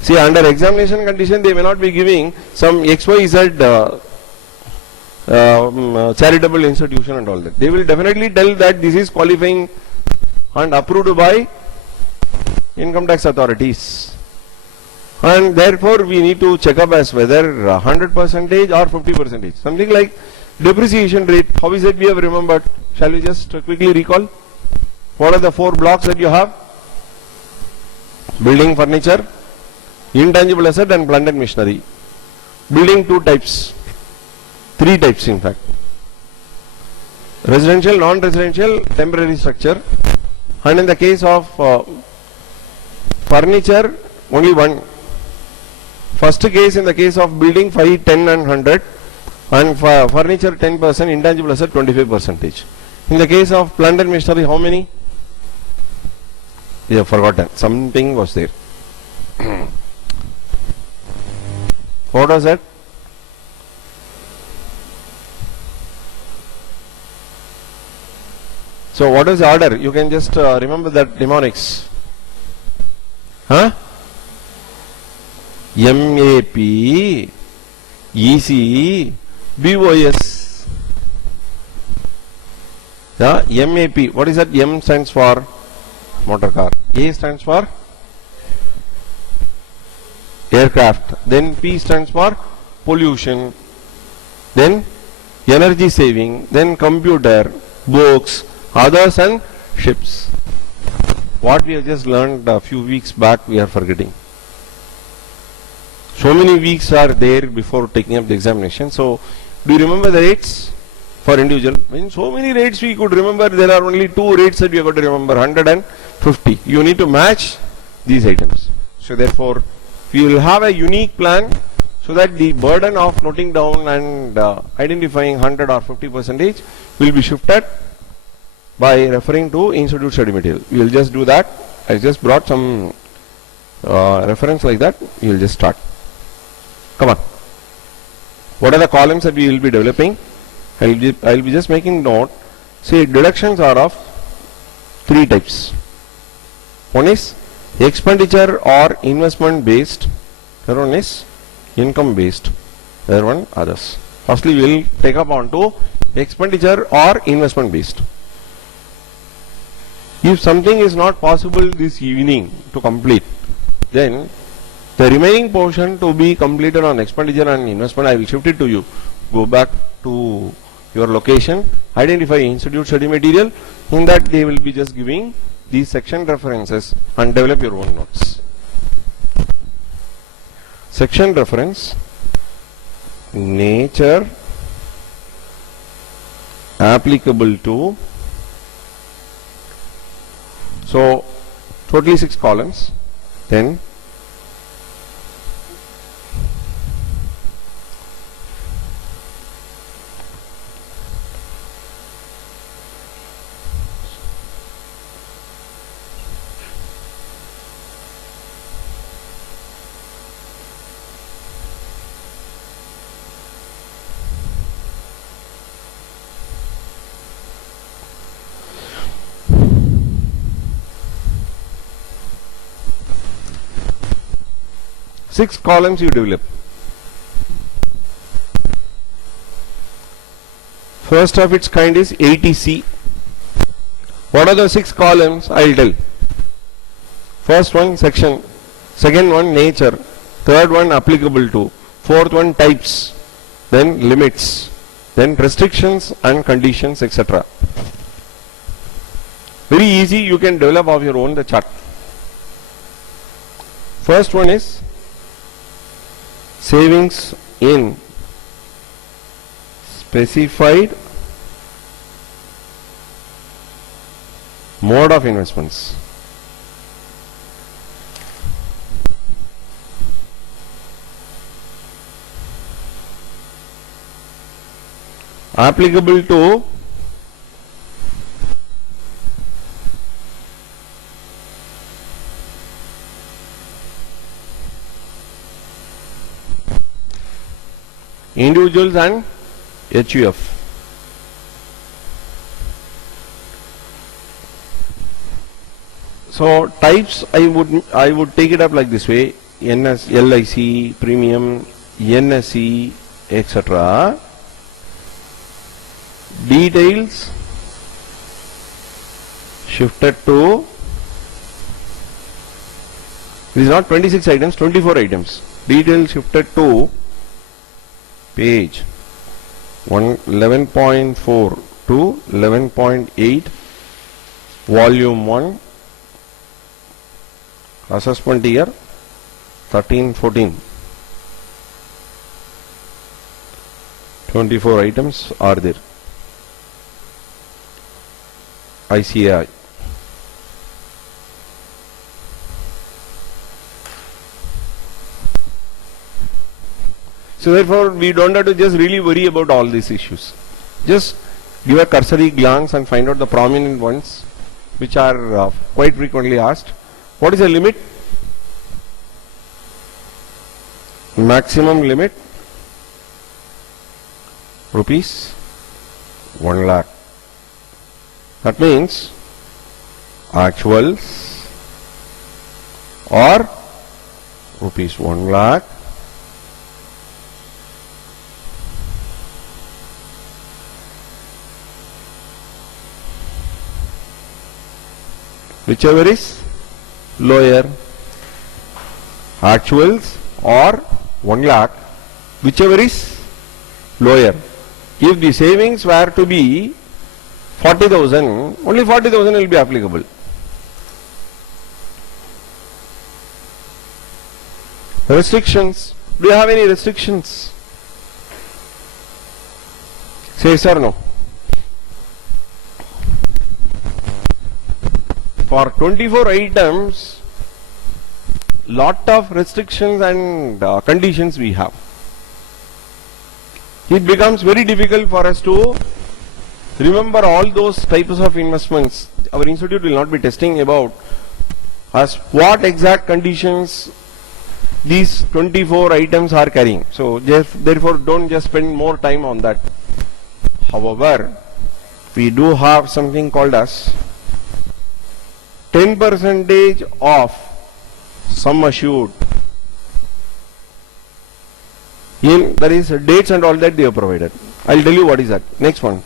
See, under examination condition, they may not be giving some XYZ charitable institution and all that. They will definitely tell that this is qualifying and approved by income tax authorities. And therefore we need to check up as whether 100% or 50%. Something like depreciation rate. How is it we have remembered? Shall we just quickly recall? What are the 4 blocks that you have? Building, furniture, intangible asset and plant and machinery. Building 2 types. 3 types in fact. Residential, non-residential, temporary structure. And in the case of furniture, only one. First case, in the case of building 5, 10 and 100, and for furniture 10%, intangible asset 25%. In the case of plant and machinery, how many? You have forgotten. Something was there. What was that? So what is the order? You can just remember that mnemonics. Huh? MAP, EC, BOS. Yeah, MAP. What is that? M stands for motor car. A stands for aircraft. Then P stands for pollution. Then energy saving. Then computer, books, others and ships. What we have just learned a few weeks back, we are forgetting. So many weeks are there before taking up the examination. So, do you remember the rates for individual? In so many rates we could remember, there are only 2 rates that we have got to remember, 100 and 50. You need to match these items. So, therefore, we will have a unique plan so that the burden of noting down and identifying 100 or 50% will be shifted by referring to institute study material. We will just do that. I just brought some reference like that. We will just start. Come on. What are the columns that we will be developing? I will be just making note. See, deductions are of 3 types. One is expenditure or investment based. Other one is income based. Other one others. Firstly, we will take up on to expenditure or investment based. If something is not possible this evening to complete, then the remaining portion to be completed on expenditure and investment, I will shift it to you. Go back to your location, identify institute study material. In that they will be just giving these section references and develop your own notes. Section reference, nature, applicable to. So, totally 6 columns. Then, six columns you develop. First of its kind is ATC. What are the 6 columns? I will tell. First one section, second one nature, third one applicable to, fourth one types, then limits, then restrictions and conditions, etc. Very easy, you can develop of your own the chart. First one is savings in specified mode of investments. Applicable to individuals and HUF. So types I would take it up like this way: NS, LIC, premium, NSE, etc. Details shifted to It is not 26 items, 24 items. Details shifted to page 11.4 to 11.8, volume 1, assessment year 13-14. 24 items are there. ICAI. So therefore, we don't have to just really worry about all these issues. Just give a cursory glance and find out the prominent ones which are quite frequently asked. What is the limit? Maximum limit rupees 1 lakh. That means actuals or rupees 1 lakh whichever is lower, actuals or 1 lakh whichever is lower. If the savings were to be 40,000, only 40,000 will be applicable. Restrictions. Do you have any restrictions? Say yes or no. For 24 items, lot of restrictions and conditions we have. It becomes very difficult for us to remember all those types of investments. Our institute will not be testing about as what exact conditions these 24 items are carrying. So therefore don't just spend more time on that. However, we do have something called as 10% of sum assured. There is dates and all that they have provided. I will tell you what is that. Next one.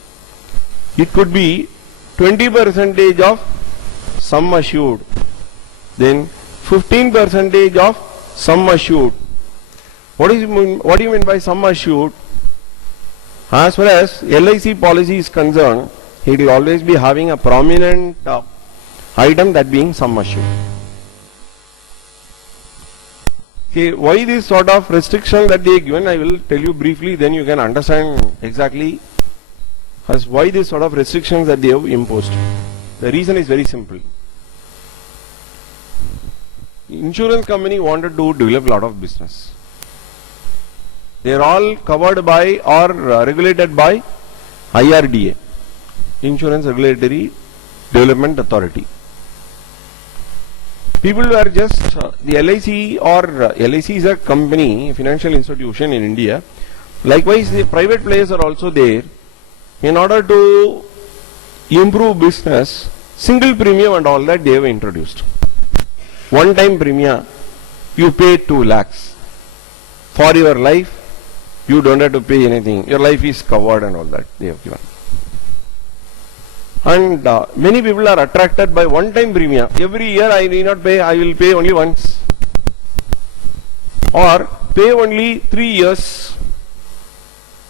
It could be 20% of sum assured. Then 15% of sum assured. What do you mean by sum assured? As far as LIC policy is concerned, it will always be having a prominent item, that being sum assured. Okay, why this sort of restriction that they are given, I will tell you briefly, then you can understand exactly as why this sort of restrictions that they have imposed. The reason is very simple. Insurance company wanted to develop a lot of business. They are all covered by or regulated by IRDA, Insurance Regulatory Development Authority. People were just, the LIC or LIC is a company, financial institution in India. Likewise, the private players are also there. In order to improve business, single premium and all that they have introduced. One time premium, you pay 2 lakhs. For your life, you don't have to pay anything. Your life is covered and all that they have given. And many people are attracted by one time premium. Every year I need not pay, I will pay only once. Or pay only 3 years.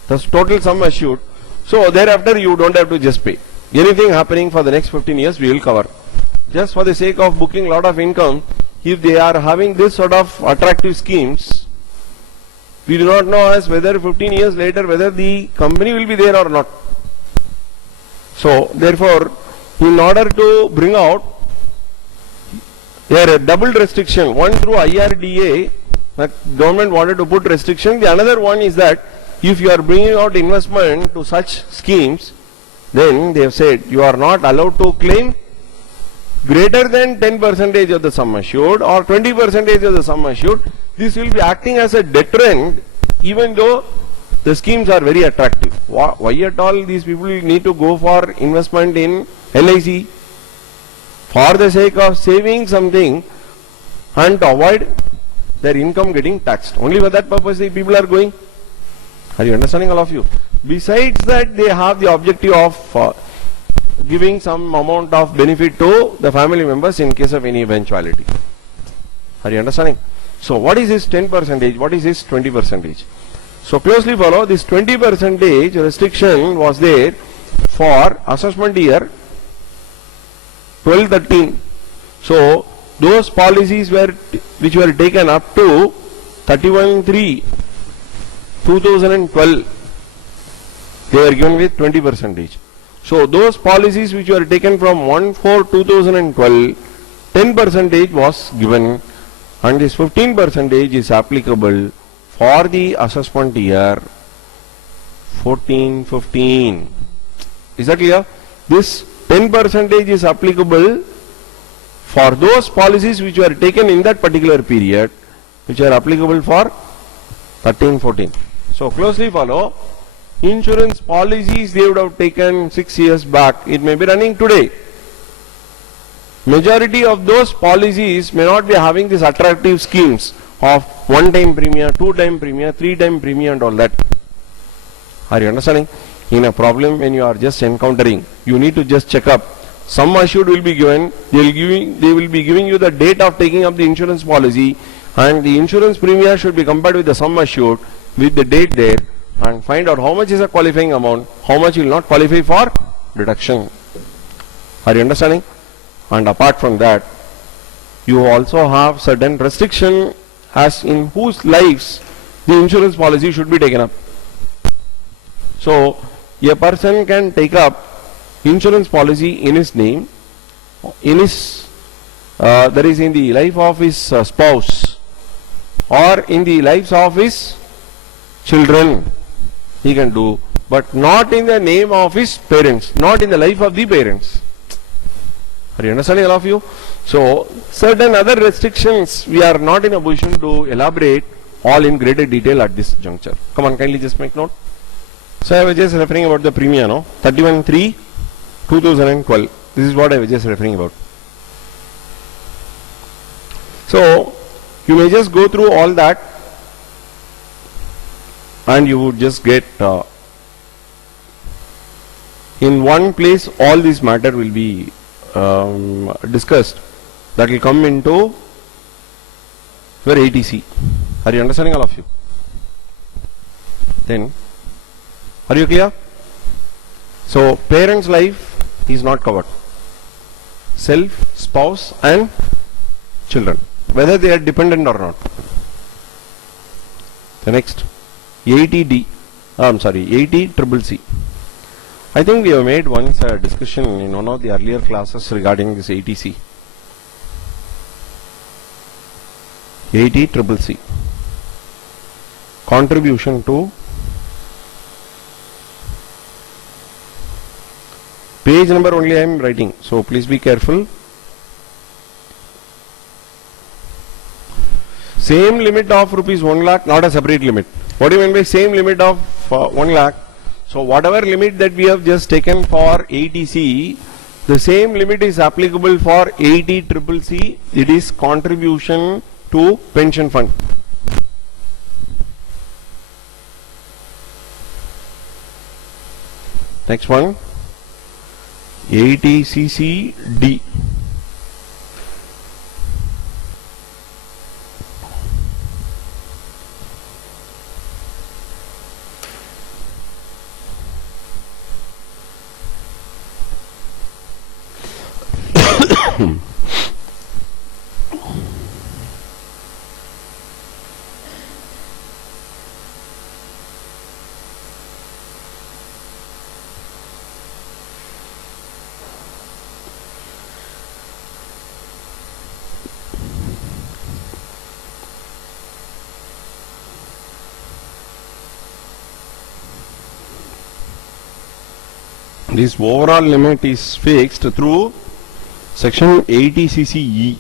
That's total sum assured. So thereafter you don't have to just pay. Anything happening for the next 15 years we will cover. Just for the sake of booking lot of income, if they are having this sort of attractive schemes, we do not know as whether 15 years later whether the company will be there or not. So therefore, in order to bring out a double restriction, one through IRDA, the government wanted to put restriction. The another one is that if you are bringing out investment to such schemes, then they have said you are not allowed to claim greater than 10% of the sum assured or 20% of the sum assured. This will be acting as a deterrent, even though the schemes are very attractive. Why at all these people need to go for investment in LIC? For the sake of saving something and to avoid their income getting taxed. Only for that purpose the people are going. Are you understanding, all of you? Besides that, they have the objective of giving some amount of benefit to the family members in case of any eventuality. Are you understanding? So what is this 10 percentage? What is this 20 percentage? So closely follow, this 20 percentage restriction was there for assessment year 12-13. So those policies which were taken up to 31/3/2012, they were given with 20 percentage. So those policies which were taken from 1/4/2012, 10 percentage was given, and this 15 percentage is applicable for the assessment year 14-15. Is that clear? This 10 percentage is applicable for those policies which were taken in that particular period, which are applicable for 13-14. So closely follow, insurance policies they would have taken 6 years back, it may be running today. Majority of those policies may not be having these attractive schemes of 1-time premium, 2-time premium, 3-time premium and all that. Are you understanding? In a problem when you are just encountering, you need to just check up. Sum assured will be given, they will be giving you the date of taking up the insurance policy, and the insurance premium should be compared with the sum assured with the date there, and find out how much is a qualifying amount, how much will not qualify for deduction. Are you understanding? And apart from that, you also have certain restriction as in whose lives the insurance policy should be taken up. So a person can take up insurance policy in his name, in his that is in the life of his spouse, or in the lives of his children, he can do, but not in the name of his parents, not in the life of the parents. Are you understanding, all of you? So certain other restrictions we are not in a position to elaborate all in greater detail at this juncture. Come on, kindly just make note. So I was just referring about the premium, no? 31/3/2012. This is what I was just referring about. So you may just go through all that, and you would just get in one place all this matter will be discussed. That will come into your ATC. Are you understanding, all of you? Then, are you clear? So parents' life is not covered. Self, spouse and children, whether they are dependent or not. The next 80D, I'm sorry, 80CCC. I think we have made once a discussion in one of the earlier classes regarding this ATC. 80CCC. Contribution to page number only I am writing, so please be careful. Same limit of rupees 1 lakh, not a separate limit. What do you mean by same limit of 1 lakh? So whatever limit that we have just taken for ATC, the same limit is applicable for 80CCC. It is contribution to pension fund. Next one, 80CCD. This overall limit is fixed through section 80CCE.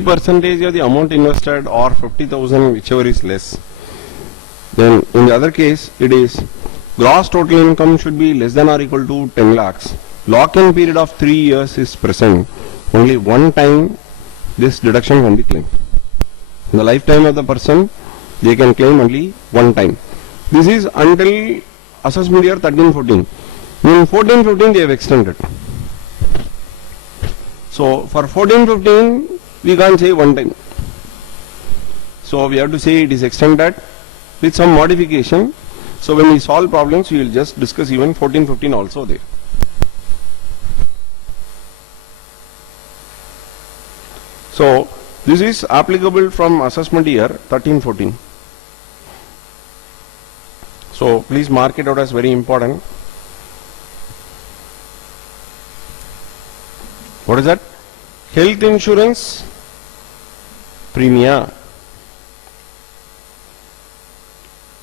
50% of the amount invested or 50,000 whichever is less. Then in the other case it is gross total income should be less than or equal to 10 lakhs. Lock-in period of 3 years is present. Only one time this deduction can be claimed. In the lifetime of the person, they can claim only one time. This is until assessment year 13-14. In 14-15 they have extended. So for 14-15 we can't say one time. So we have to say it is extended with some modification. So when we solve problems we will just discuss even 14-15 also there. So this is applicable from assessment year 13-14. So please mark it out as very important. What is that? Health insurance premia,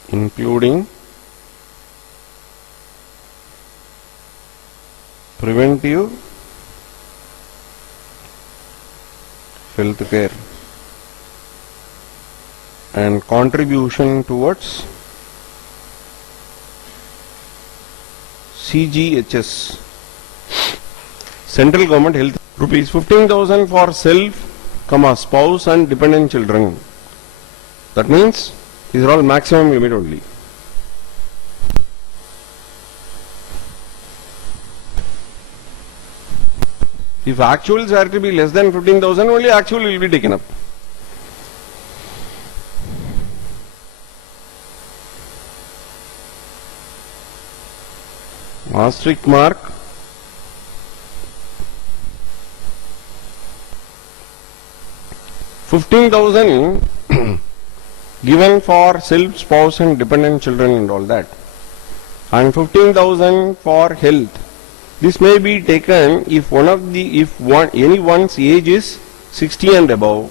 including preventive health care and contribution towards CGHS, Central Government Health, rupees 15,000 for self, spouse and dependent children. That means these are all maximum limit only. If actuals are to be less than 15,000, only actual will be taken up. Asterisk mark. $15,000 given for self, spouse and dependent children and all that, and 15,000 for health. This may be taken if anyone's age is 60 and above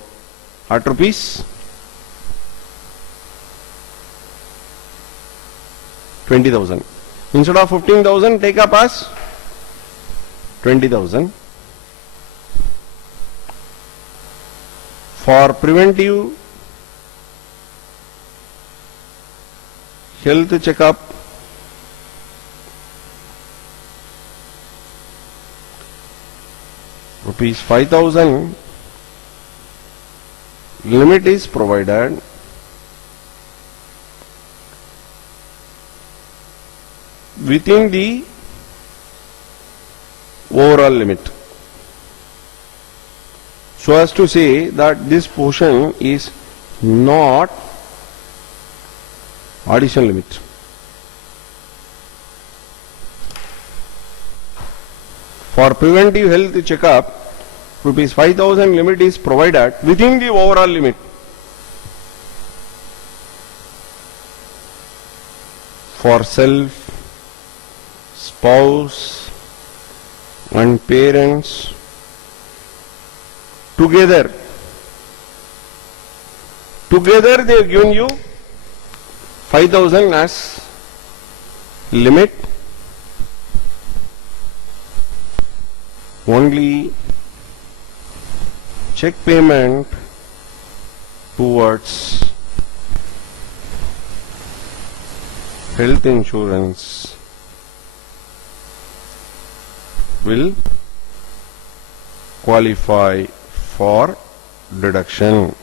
at rupees 20,000. Instead of 15,000, take up as 20,000. For preventive health checkup, rupees 5,000 limit is provided within the overall limit, so as to say that this portion is not additional limit. For preventive health checkup, rupees 5,000 limit is provided within the overall limit. For self, spouse and parents together they have given you 5,000 as limit. Only check payment towards health insurance will qualify for deduction.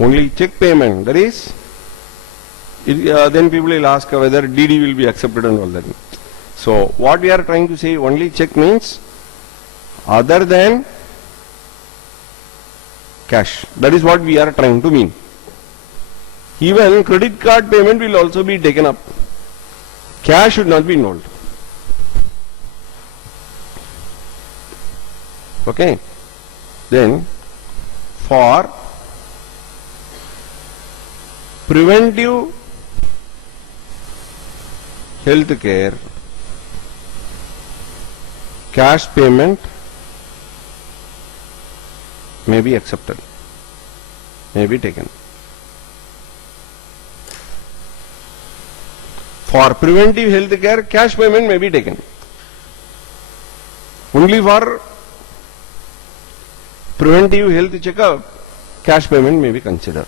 Only check payment, that is, then people will ask whether DD will be accepted and all that. So what we are trying to say, only check means other than cash. That is what we are trying to mean. Even credit card payment will also be taken up. Cash should not be involved. Okay. Then for preventive health care, cash payment may be accepted, may be taken. For preventive health care, cash payment may be taken. Only for preventive health checkup, cash payment may be considered.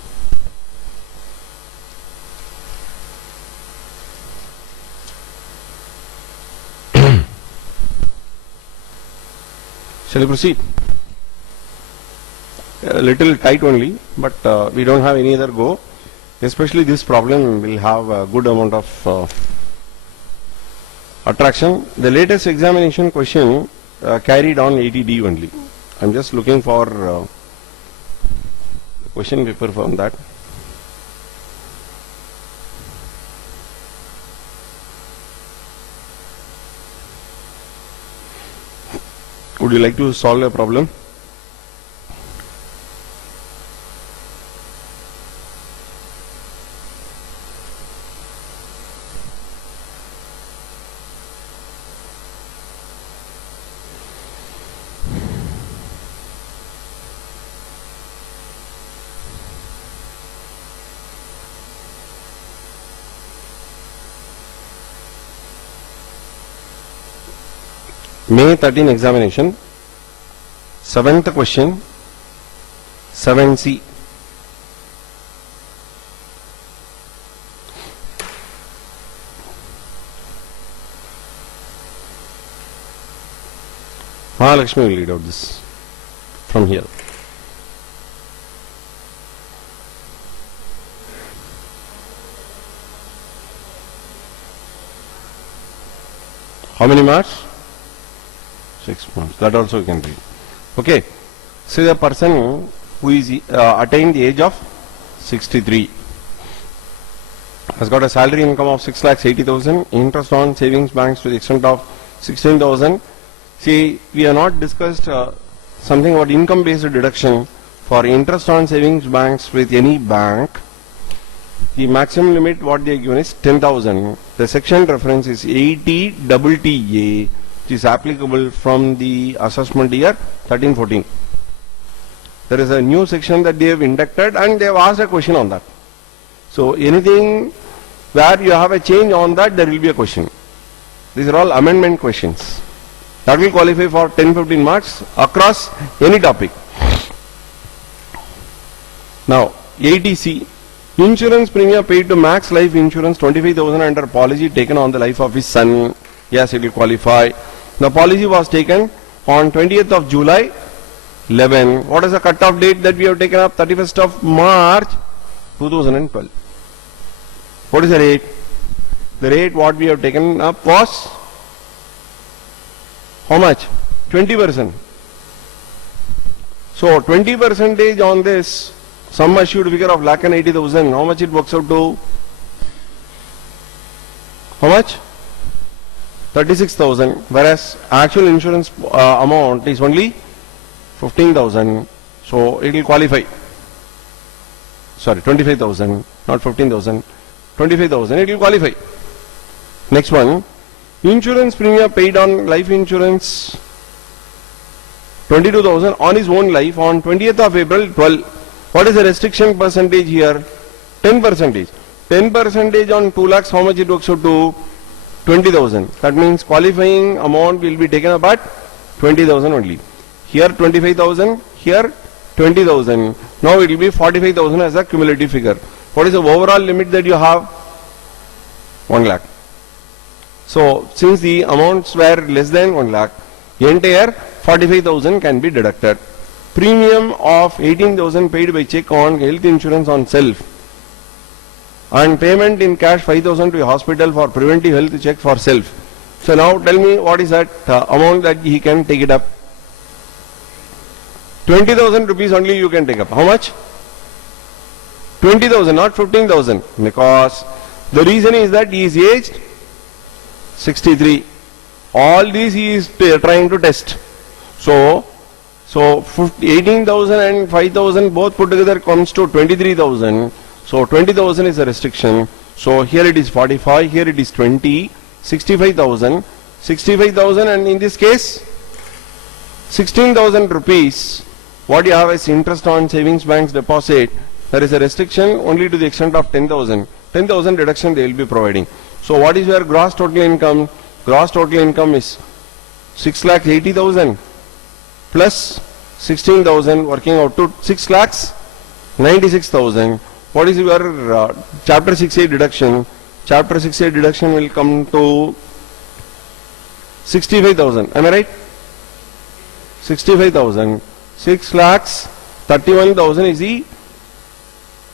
Shall we proceed? A little tight only, but we don't have any other go. Especially this problem will have a good amount of attraction. The latest examination question carried on 80D only. I'm just looking for question paper from that. Would you like to solve a problem? May 13 examination, 7th question, 7C. Mahalakshmi will read out this from here. How many marks? 6 months. That also you can read. Okay. So the person who is attained the age of 63 has got a salary income of 6,80,000, interest on savings banks to the extent of 16,000. See, we have not discussed something about income based deduction for interest on savings banks with any bank. The maximum limit what they are given is 10,000. The section reference is 80TTA. Which is applicable from the assessment year 13-14. There is a new section that they have inducted and they have asked a question on that. So anything where you have a change on that, there will be a question. These are all amendment questions. That will qualify for 10-15 marks across any topic. Now, 80C. Insurance premium paid to Max Life Insurance 25,000 under policy taken on the life of his son. Yes, it will qualify. The policy was taken on 20th of July 11. What is the cut-off date that we have taken up? 31st of March 2012. What is the rate? The rate what we have taken up was how much? 20%. So 20% on this sum assured figure of 1,80,000. How much it works out to? How much? 36,000, whereas actual insurance amount is only 15,000, so it will qualify. Sorry, 25,000, not 15,000, 25,000, it will qualify. Next one, insurance premium paid on life insurance 22,000 on his own life on 20th of April 12. What is the restriction percentage here? 10%. 10% on 2 lakhs, how much it works out to? 20,000. That means qualifying amount will be taken up at 20,000 only. Here 25,000, here 20,000. Now it will be 45,000 as a cumulative figure. What is the overall limit that you have? 1 lakh. So since the amounts were less than 1 lakh, entire 45,000 can be deducted. Premium of 18,000 paid by check on health insurance on self. And payment in cash 5,000 to a hospital for preventive health check for self. So now tell me what is that amount that he can take it up. 20,000 rupees only you can take up. How much? 20,000, not 15,000. Because the reason is that he is aged 63. All these he is trying to test. So 18,000 and 5,000 both put together comes to 23,000. So 20,000 is a restriction. So here it is 45, here it is 20, 65,000, 65,000 and in this case 16,000 rupees. What you have is interest on savings banks deposit. There is a restriction only to the extent of 10,000. 10,000 deduction they will be providing. So what is your gross total income? Gross total income is 6,80,000 plus 16,000 working out to 6 lakhs 96,000. What is your chapter 6A deduction? Chapter 6A deduction will come to 65,000. Am I right? 65,000. 6 lakhs 31,000 is the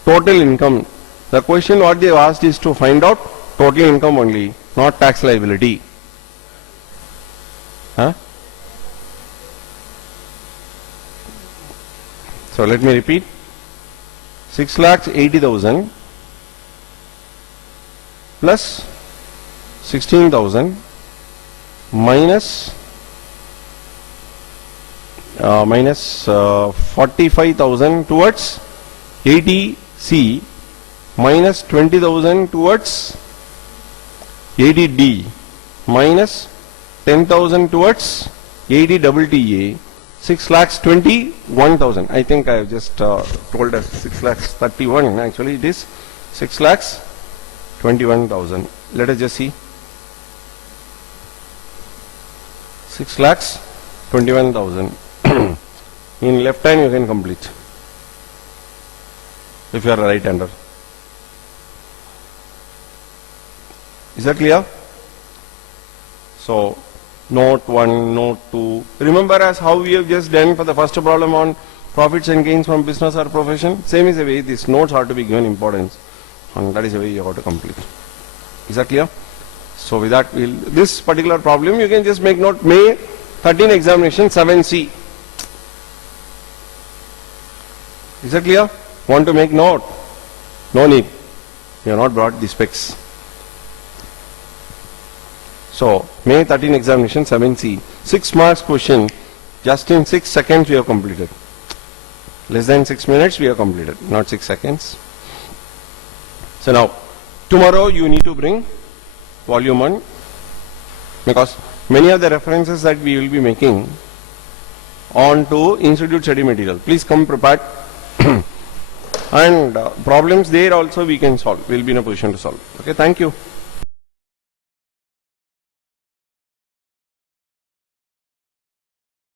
total income. The question what they have asked is to find out total income only, not tax liability. Huh? So let me repeat. 6 lakhs 80,000 plus 16,000 minus 45,000 towards 80C minus 20,000 towards 80D minus 10,000 towards 80 WTA. 6 lakhs 21,000. I think I have just told us 6 lakhs 31. Actually it is 6 lakhs 21,000. Let us just see. 6 lakhs 21,000. In left hand you can complete. If you are a right hander. Is that clear? So, note 1, note 2. Remember as how we have just done for the first problem on profits and gains from business or profession? Same is the way these notes are to be given importance. And that is the way you have to complete. Is that clear? So with that, this particular problem you can just make note May 13 examination 7C. Is that clear? Want to make note? No need. You have not brought the specs. So, May 13 examination 7C. 6 marks question. Just in 6 seconds we have completed. Less than 6 minutes we have completed. Not 6 seconds. So now, tomorrow you need to bring volume 1. Because many of the references that we will be making on to institute study material. Please come prepared. And problems there also we can solve. We will be in a position to solve. Okay, thank you.